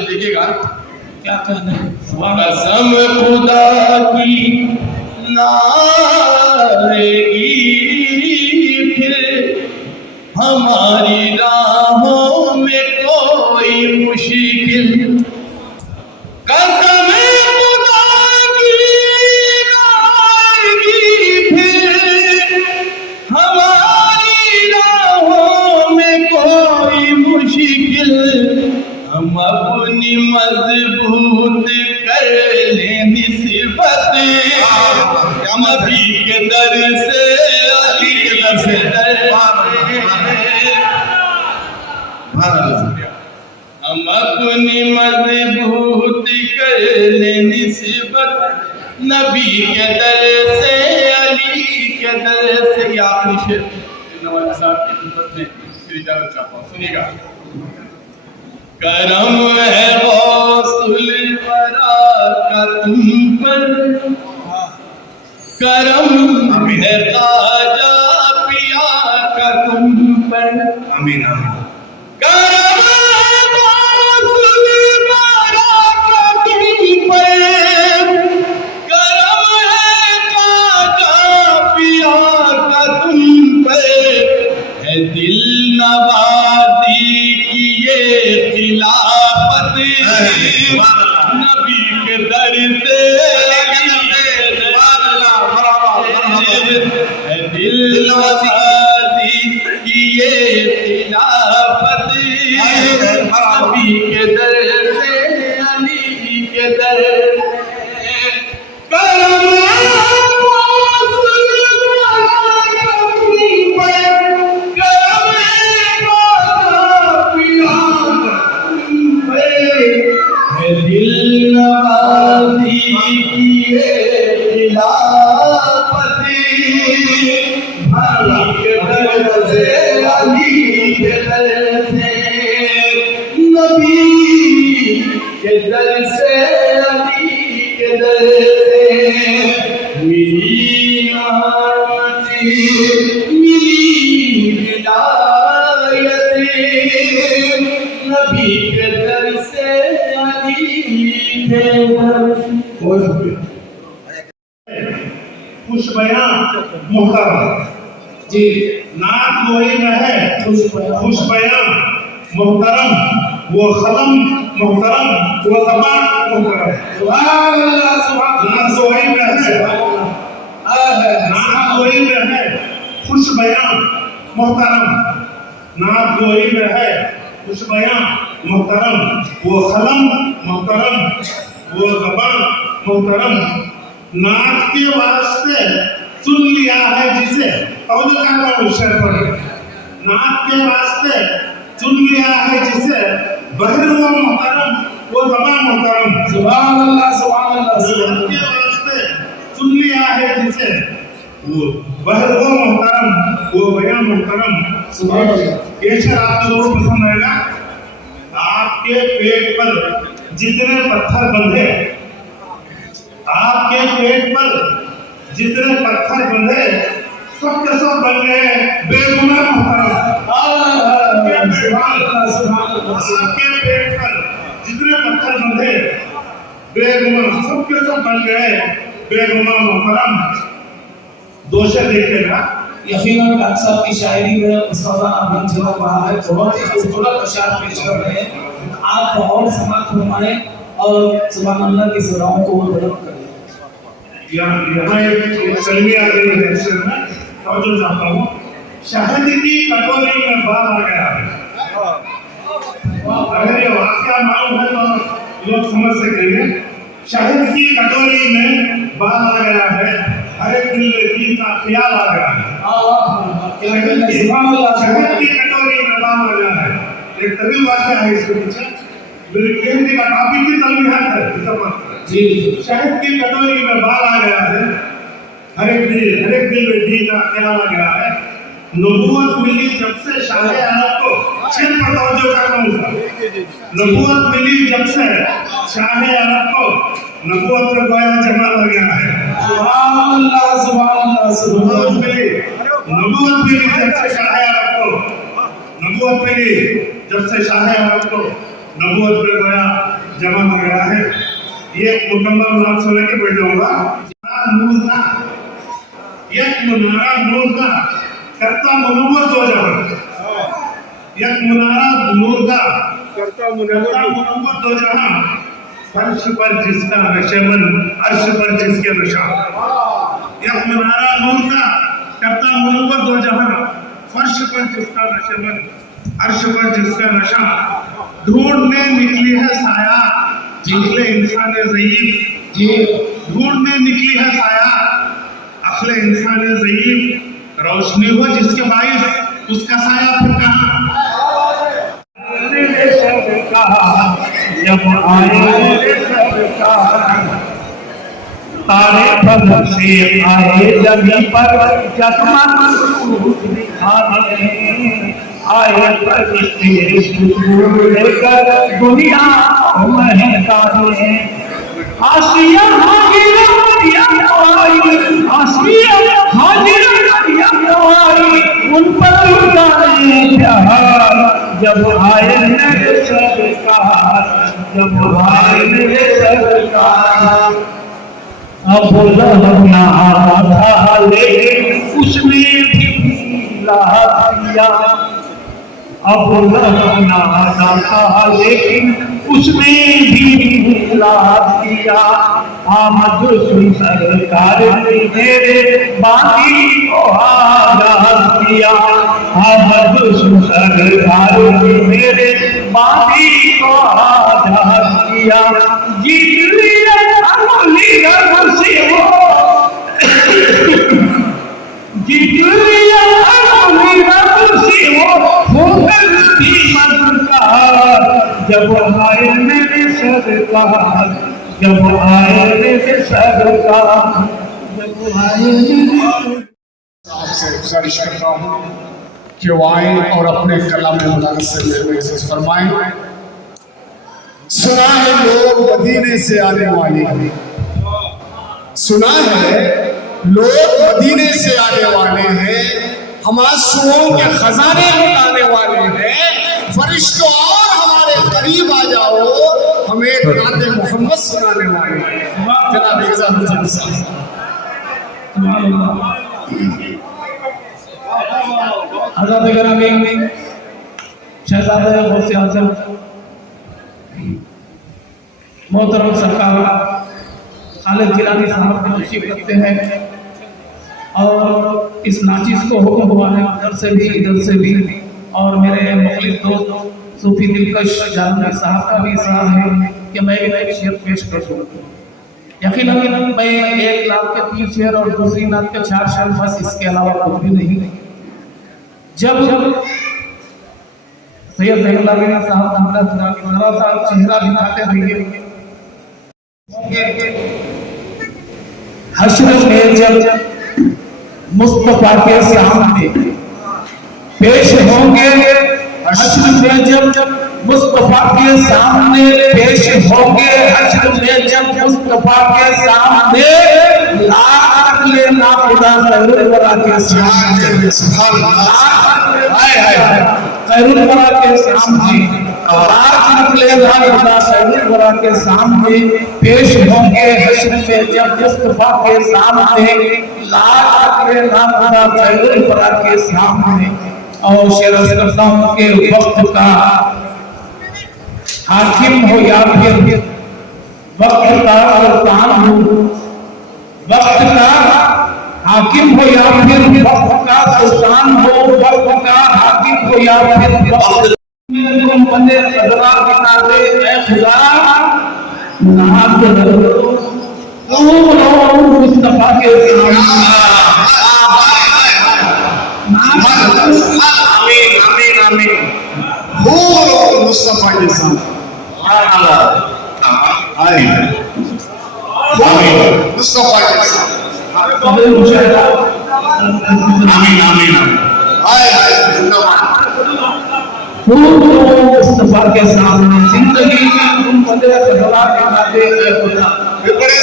देखिएगा क्या कहना है। कसम खुदा की नारेगी फिर हमारी राहों में कोई मुश्किल। कसम खुदा की नारेगी फिर हमारी राहों में कोई मुश्किल। हम अपनी मजबूत कर लें निस्बत, नबी के दर से अली के दर से। हम अपनी मजबूत कर लें निस्बत, नबी के दर से अली के दर से। ये आखिरी शेर नवाज साहब की खिदमत में इजाजत चाहता हूँ, सुनिएगा। करम है गौसुल वरा का तुम पर, करम है ख्वाजा पिया का तुम पर। आमीन आमीन। करम है गौसुल वरा का तुम पर, करम है ख्वाजा पिया का तुम पर। है दिल नवाजी की ये खिलाफत, नबी के दर से दिल नवाजी की ये खिलाफत, नबी के दर से अली के दर। दिल नवाजी की खिलाफत علی کے در سے نبی کے در سے علی کے در سے ملی آتی ملی ہدایت نبی کے در سے علی کے در سے خوش بیان محترم جی نعت وہی میں ہے خوش بیان محترم وہ قلم محترم وہ زبان محترم سبحان اللہ سبحان نعت وہی میں ہے نعت وہی میں ہے خوش بیان محترم نعت وہی میں ہے خوش بیان محترم وہ قلم محترم وہ زبان محترم نعت کے واسطے چن لیا ہے جسے توجہ کرنا ہوں شعر پڑھیں نعت کے واسطے چن لیا ہے جسے بہر و محترم وہ زبان محترم سبحان اللہ سبحان اللہ نعت کے واسطے چن لیا ہے جسے وہ بہر و محترم وہ بیان محترم سبحان اللہ یہ شعر آپ کو ضرور پسند آئے گا آپ کے پیٹ پر جتنے پتھر بندھے آپ کے پیٹ پر جتنے پتھر بندھے سب کے سب بن گئے بے گناہ محترم آپ کے پیٹ پر جتنے پتھر بندھے بے گناہ سب کے سب بن گئے بے گناہ محترم دو شعر دیکھیے گا یقیناً ڈاکٹر صاحب کی شاعری میں مصطفیٰ ابن جواب پڑھا ہے بہت ہی خوبصورت اشعار پیش کر رہے ہیں آپ اور سماعت فرمائیں اور سبحان اللہ کی سراؤں کو بلند کریں یہاں ایک کلمی آ گئی ہے اس میں توجہ چاہتا ہوں شہد کی کٹوری میں بال آ گیا ہے اگر یہ واقعہ معلوم ہے تو لوگ سمجھ سکیں گے شہد کی کٹوری میں بال آ گیا ہے ہر ایک دل دین کا خیال آ گیا ہے شہد کی کٹوری میں بال آ گیا ہے ایک طویل واقعہ ہے اس کے پیچھے میری کہنے کا ٹاپک کی تلمیحات ہے جی شہد کی کٹوری میں بال آ گیا ہے ہر ایک دل میں دین کا خیال آ گیا ہے نبوت ملی جب سے شاہ عرب کو شعر پر توجہ کرنا ہوں نبوت ملی جب سے شاہ عرب کو نبوت پر گویا جمال آ گیا ہے سبحان اللہ سبحان اللہ نبوت ملی جب سے شاہ عرب کو نبوت ملی جب سے شاہ عرب کو نبوت پر گویا جمال آ گیا ہے یہ مکمل نام سنے کے بیٹھ جاؤں گا نور کا یک منارہ نور کا کرتا منور دو جہاں یک منارہ نور کا کرتا منور دو جہاں فرش پر جس کا نشمن عرش پر جس کے نشاں یک منارہ نور کا کرتا منور دو جہاں فرش پر جس کا نشمن عرش پر جس کا نشاں ڈھونڈنے نکلی ہے سایہ عقل انسان ضعیف ڈھونڈنے نکلی ہے سایہ عقل انسان ضعیف روشنی ہو جس کے باعث اس کا سایہ پھر کہاں جب آئے تارے پر سے آئے زمین پر جسمت دکھانے آئے فرشتے سکون لے کر دنیا مہکانے آسیہ حاجرہ مریم آئی آسیہ حاجرہ مریم آئی ان پر لٹانے پیار جب آئے میرے سرکار جب آئے میرے سرکار اب لہنا تھا لیکن اس نے بھی لا دیا اب لہنا تھا لیکن اس نے بھی لا دیا آمد سن سرکار نے میرے باقی کو آزاد کیا آمد سن سرکار نے میرے باقی کو آزاد کیا جیت لیا علی گھر سے وہ جیت لیا علی گھر سے وہ بھی مددگار جب آئے میرے سرکار جب آئے میرے سرکار جب آئے میرے آپ سے گزارش کرتا ہوں कि वो आए और अपने कलाम मुबारक से महसूस फरमाएं। सुना है लोग मदीने से आने वाले हैं, सुना है लोग मदीने से आने वाले हैं, हम आंसुओं के खजाने लुटाने वाले हैं। फरिश्तों और हमारे करीब आ जाओ, हमें नाते मोहम्मद सुनाने वाले हैं। जनाब इज़्ज़त हुसैन साहब। हज़रत गिरामी शहजादे गौसे आज़म मोहतरम सरकार खालिद जिलानी साहब की तशरीफ रखते हैं और इस नाचिस को हुक्म हुआ है उधर से भी इधर से भी, और मेरे मुखलिस दोस्त सूफी दिलकश जानवी साहब का भी इशारा है कि मैं भी एक शेर पेश कर दूँ। यकीनन मैं 1 लाख के 3 शेर और दूसरी नात के 4 शेर, बस इसके अलावा कुछ भी नहीं। जब सैयद ज़ैनुलाबदीन साहब जरा सा चेहरा दिखाते रहिए। हश्र में जब मुस्तफा के सामने पेश होंगे, हश्र में जब मुस्तफा के सामने पेश होंगे, हश्र में जब मुस्तफा के सामने लाख लेना खुदा खैरुल वरा के सामने, खैरुल वरा के सामने लाख लेना खुदा खैरुल वरा के सामने पेश होंगे। हश्र में जब मुस्तफा के सामने लाख लेना खुदा खैरुल वरा के सामने। और शेर अर्ज़ करता हूँ कि वक्त का हाकिम हो या फिर वक्त का सुल्तान हो, वक्त का हाकिम हो या फिर वक्त का सुल्तान हो, वक्त का हाकिम हो या फिर वक्त बंदे खजरा बता दे ऐ खुदा नाम मुस्तफा के आमीन आमीन आमीन हो मुस्तफा के साथ आमीन मुस्तफा के साथ आमीन आमीन हाय हाय मुस्तफा के सामने जिंदगी में तुम बंदे खजरा के नाते ऐ खुदा बड़े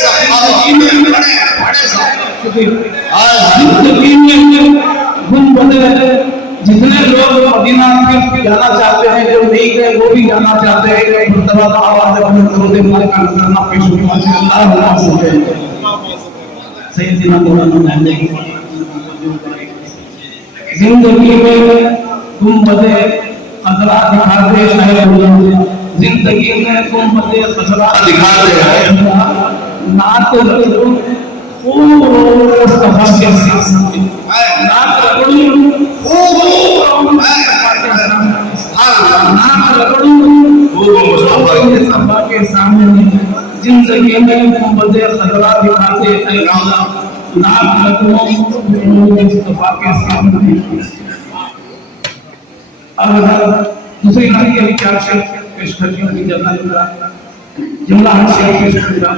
जिंदगी में तुम बंदे जितने लोग मदीना में जाना चाहते हैं, जो नहीं गए वो भी जाना चाहते हैं। मुर्तबा आवाज अपने दरूद पाक का नजराना पेश हुआ है। अल्लाह सैयदना मौलाना जिंदगी में तुम बदे खतरा दिखा दे ऐ खुदा, जिंदगी में तुम बदे खतरा दिखा दे ऐ खुदा, नात रखो मुस्तफा के सामने, नात रखो मुस्तफा के सामने। जिंदगी में तुम बदे खतरा दिखाते ऐ खुदा, नात रखो मुस्तफा के सामने। और दूसरी नात के विचार से पेश करती हूँ जुमला शेर पेश करूंगा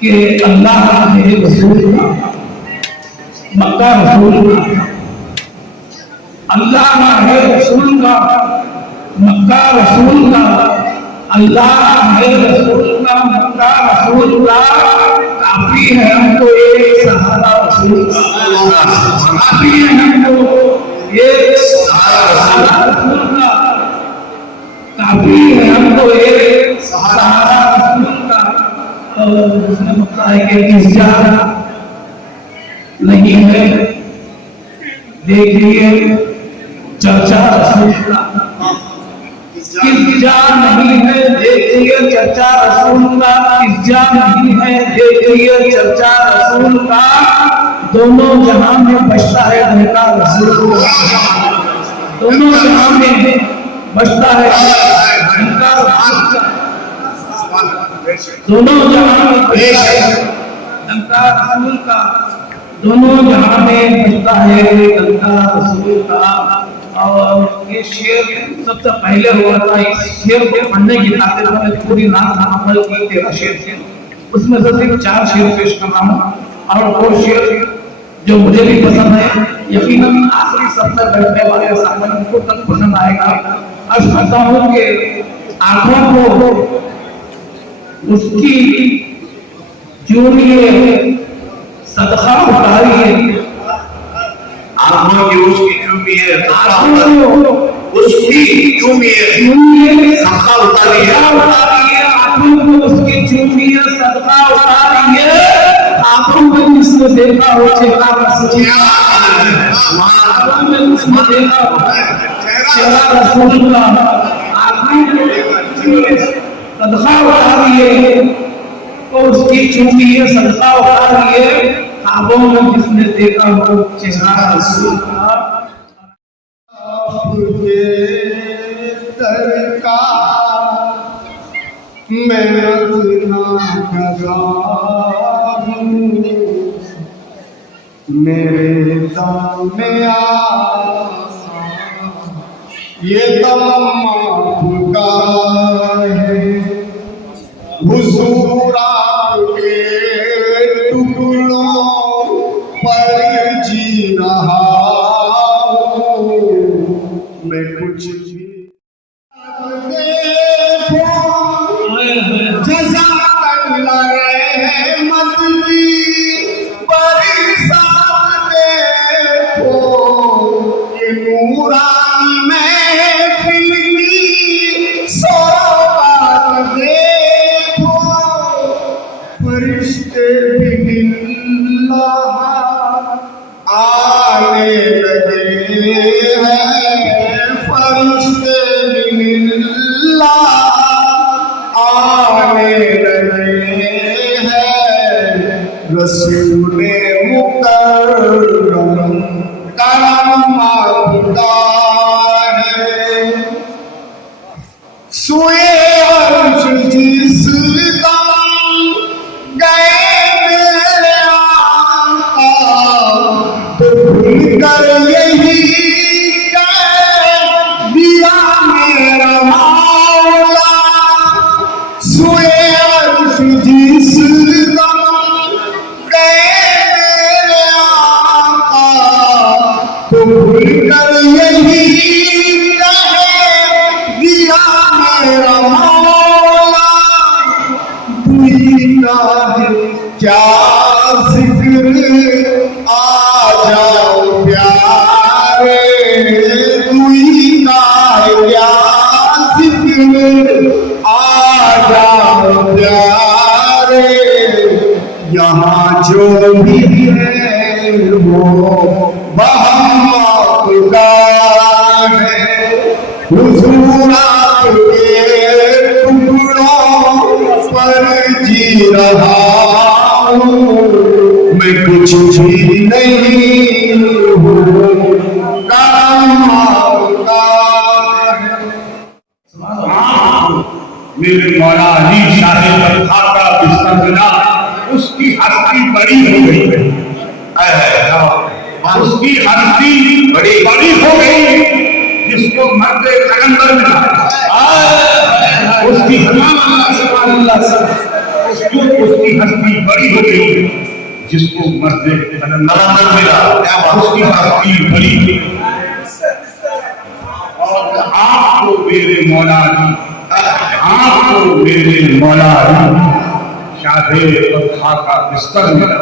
कि अल्लाह है रसूल का, मक्का रसूल का, अल्लाह है रसूल का, मक्का रसूल का, अल्लाह है रसूल का, मक्का रसूल का, काफी है हमको एक सहारा रसूल का, काफी है हमको एक सहारा रसूल का, काफी है हमको एक सहारा रसूल का। और उसने बताया कि किस जाना नहीं है, देखिए चर्चा रसूल का, किस जान नहीं है, देखिए चर्चा रसूल का, किस जान नहीं है, देखिए चर्चा रसूल का, दोनों जहां में बचता है रहता रसूल का, दोनों जहां में बचता है रहता रसूल का, दोनों जहां में बचता है रहता रसूल का, दोनों जहां में बचता है रहता रसूल का। और ये शेर सबसे पहले हुआ था। इस शेर को पढ़ने की खातिर मैंने पूरी रात अमल की 13 शेर थे, उसमें से सिर्फ 4 शेर पेश कर रहा हूँ। और वो शेर जो मुझे भी पसंद है, यकीनन आखिरी मंसब में बैठने वाले सामने को तक पसंद आएगा। अर्ज करता हूँ कि आंखों को उसकी जो ये सदका उतारिए, आंखों की उसकी चूमिए उसकी चूमिए सदका उतारिए, आंखों को उसकी चूमिए सदका उतारिए। आंखों में जिसने देखा हो चेहरा रसूलुल्लाह, आंखों में जिसने देखा हो चेहरा रसूलुल्लाह, आंखों में सदका उतारिए तो उसकी चूमिए सदका उतारिए। ख्वाबों में जिसने देखा हो चेहरा रसूलुल्लाह, मैं अपना गवाह हूँ, मेरे दाम में ये तमन्ना का है, हुजूर आपके टुकड़ों पर जी रहा हूँ, मैं कुछ भी रसूले मुकर्रम करम खुदा है, सोए अर्श जिस दम गए मेरे आका, तो भूल कर यही कह दिया मेरा मौला, सोए अर्श जिस तो भूल कर यही कह दिया मेरा मौला, दुई का है क्या जिक्र आ जाओ प्यारे, दुई का है क्या जिक्र आ जाओ प्यारे, यहाँ जो भी है वो मोहम्मद का है, हुजूर आपके टुकड़ों पर जी रहा हूँ, मैं कुछ भी नहीं हूँ, काम का है। मेरे मौला अली साहिब बरखा का बिस्तर, उसकी हस्ती बड़ी हो गई है, उसकी हस्ती बड़ी हो गई, जिसको मर्द कलंदर मिला, उसकी हस्ती बड़ी हो गई, जिसको मर्द कलंदर मिला, उसकी हस्ती बड़ी। और आपको मेरे मौला, आपको मेरे मौला शाहे बरखा का बिस्तर मिला,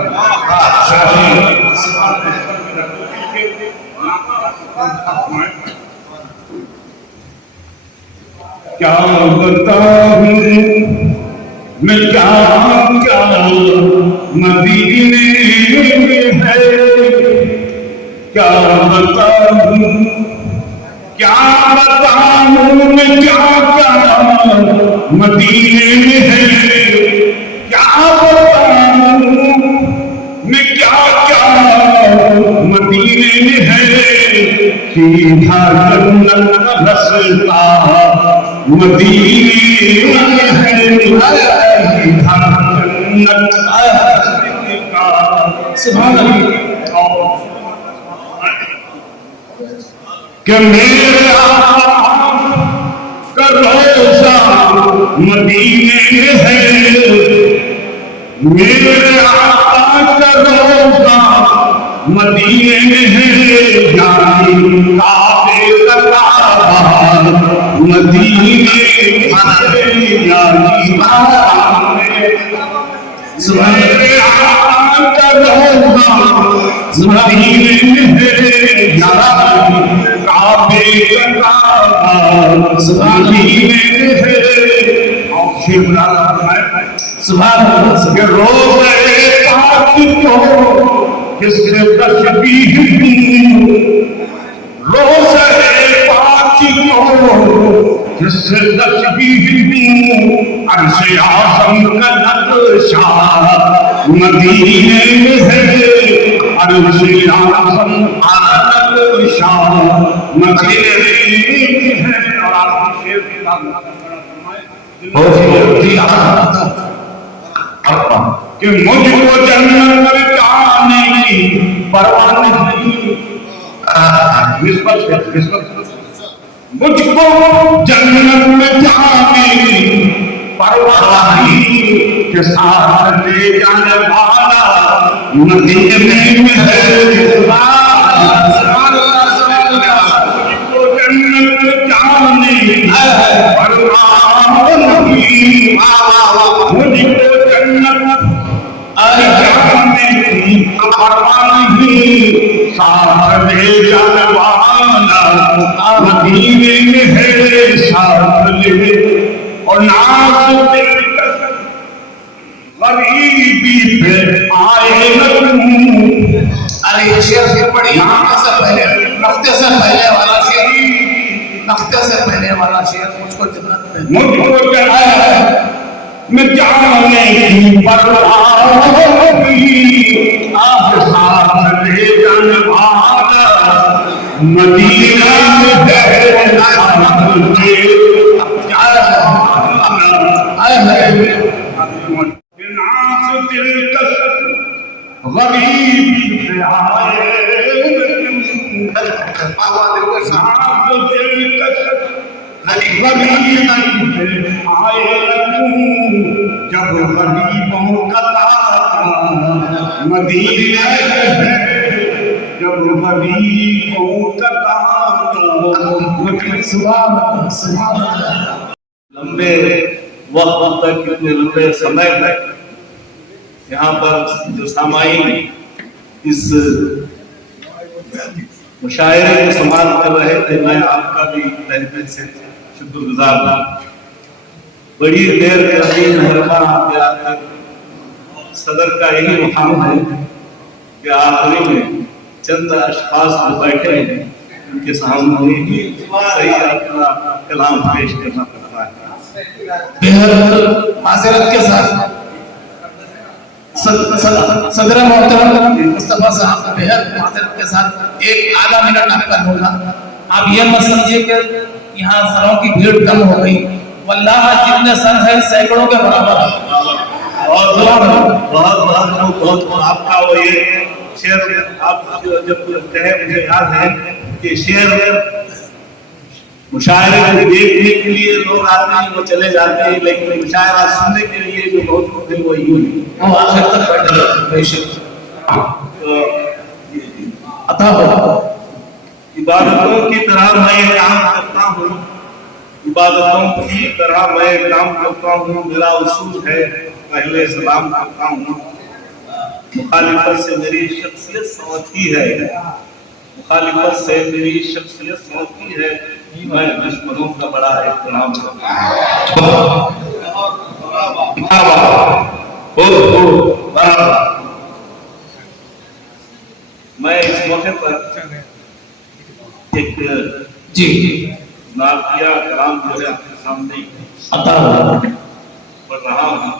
क्या बताऊं मैं, क्या क्या मदीने में है, क्या बताऊं क्या बताऊं मैं, क्या क्या मदीने में है, क्या बताऊं मैं, क्या क्या मदीने में है, सीधा जन्नत का रास्ता मदीने में है, सीधा जन्नत का सुभान अल्लाह। कि मेरे आका का रोज़ा मदीने में है, मेरे आका का रोज़ा मदीने में है, जानी میرے آقا روضہ مدینے ہے کعبے کا کعبہ مدینے ہے سبحان اللہ کہ روضے پاک کو کس سے تشبیہ دوں روضے پاک کو جس سے تشبیہ دوں عرش اعظم کا نقشہ مدینے میں ہے عرش اعظم کا نقشہ مدینے میں ہے اور آپ شیر کی بات کہ مجھ کو جنت میں جانے کی پرواہ نہیں نسبت مجھ کو جنت میں جانے کی پرواہ نہیں کہ ساتھ لے جانے والا مدینے میں ہے مجھ کو جنت میں جانے کی پرواہ نہیں مجھ کو جنت جانے کی پرواہ نہیں ساتھ لے جانے والا مدینے میں ہے ساتھ لے اور ناز دل غریبی پہ آئے لگوں ارے یہ شعر سے پڑھی نقطے سے پہلے والا شعر مجھ کو جنت میں جانے کی پرواہ نہیں آپ ساتھ لے جانے والا مدینہ میں ہے ناز دل کس غریبی سے آئے ناز دل کس غریبی سے آئے جب غریبوں کا تاتا مدینہ ہے جب غریبوں کا تاتا سبحان اللہ لمبے وقت تک اتنے لمبے سمے تک یہاں پر جو سامعین اس مشاعرے کو سماعت کر رہے تھے میں آپ کا بھی تہہ دل سے شکر گزار ہوں بڑی دیر کے ابھی مہربان آپ کے آتے صدر کا یہی مقام ہے کہ آخری میں چند اشخاص جو بیٹھے ہیں ان کے سامنے ہی صحیح اپنا کلام پیش کرنا پڑتا ہے معذرت کے ساتھ صدر محترم مصطفیٰ صاحب بہت معذرت کے ساتھ ایک آدھا منٹ آپ کا ہوگا آپ یہ مت سمجھیے کہ یہاں سروں کی بھیڑ کم ہو گئی واللہ جتنے سر ہیں سینکڑوں کے برابر ہیں بہت آپ کا وہ یہ شعر آپ جب کہے مجھے یاد ہے کہ شعر مشاعرے کو دیکھنے کے لیے لوگ آتے ہیں وہ چلے جاتے ہیں لیکن مشاعرہ سننے کے لیے جو موجود ہے وہ یوں ہی آخر تک بیٹھے رہتے بے شک عطا ہو عبادتوں کی طرح میں کام کرتا ہوں عبادتوں کی طرح میں کام کرتا ہوں میرا اصول ہے پہلے سلام کرتا ہوں مخالفت سے میری شخصیت سنوتی ہے مخالفت سے میری شخصیت سنوتی ہے میں دشمنوں کا بڑا احترام کرتا ہوں میں اس موقع پر ایک نعتیہ کلام جو ہے آپ کے سامنے پڑھ رہا ہوں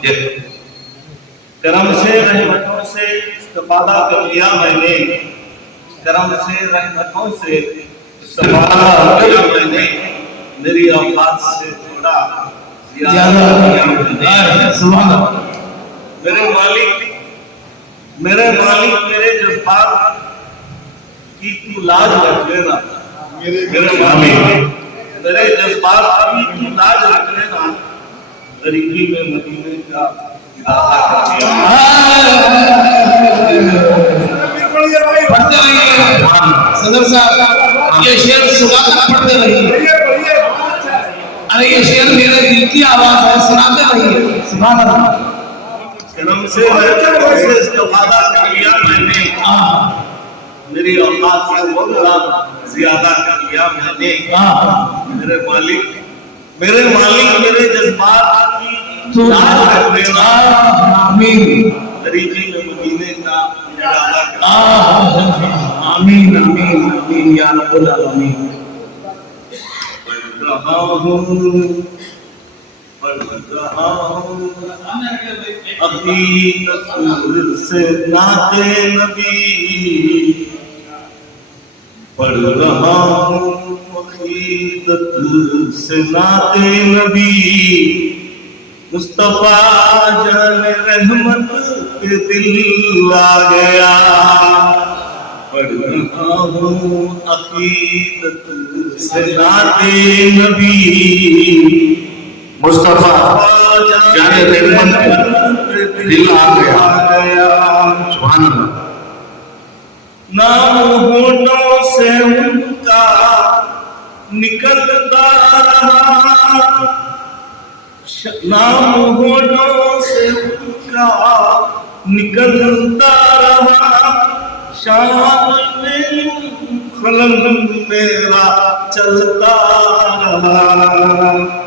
کرم سے رحمتوں سے استفادہ کر لیا میں نے کرم سے رحمتوں سے استفادہ کر لیا میں نے میری اوقات سے تھوڑا زیادہ میرے مالک میرے جذبات کی تو لاج رکھ لینا میرے مالک میرے جذبات کی تو لاج رکھ لینا غریبی میں مدینے کا صدر صاحب یہ شعر سنا کر پڑھتے رہیے अरे ये शेर मेरे दिल की आवाज है, सुनाते रहिए। सुभान अल्लाह। शर्म से इस्तेफादा कर लिया मैंने, मेरी औकात से बहुत बड़ा ज्यादा कर लिया मैंने। मेरे मालिक मेरे जज्बात की याद रख देना। आमीन। तरीके में मदीने का इरादा कर। आमीन आमीन आमीन या रब्बुल आलमीन। अभी से नाते नबी पढ़ रहा हूँ, अकीदत से नाते नबी मुस्तफा जान रहमत के दिल आ गया। पढ़ रहा हूँ अकीदत से नाते नबी मुस्तफा जान रहमत के दिल आ गया। सुभान अल्लाह। नाम होठों से उनका निकलता रहा, नाम होठों से उनका निकलता रहा, शाम में खलम मेरा चलता रहा।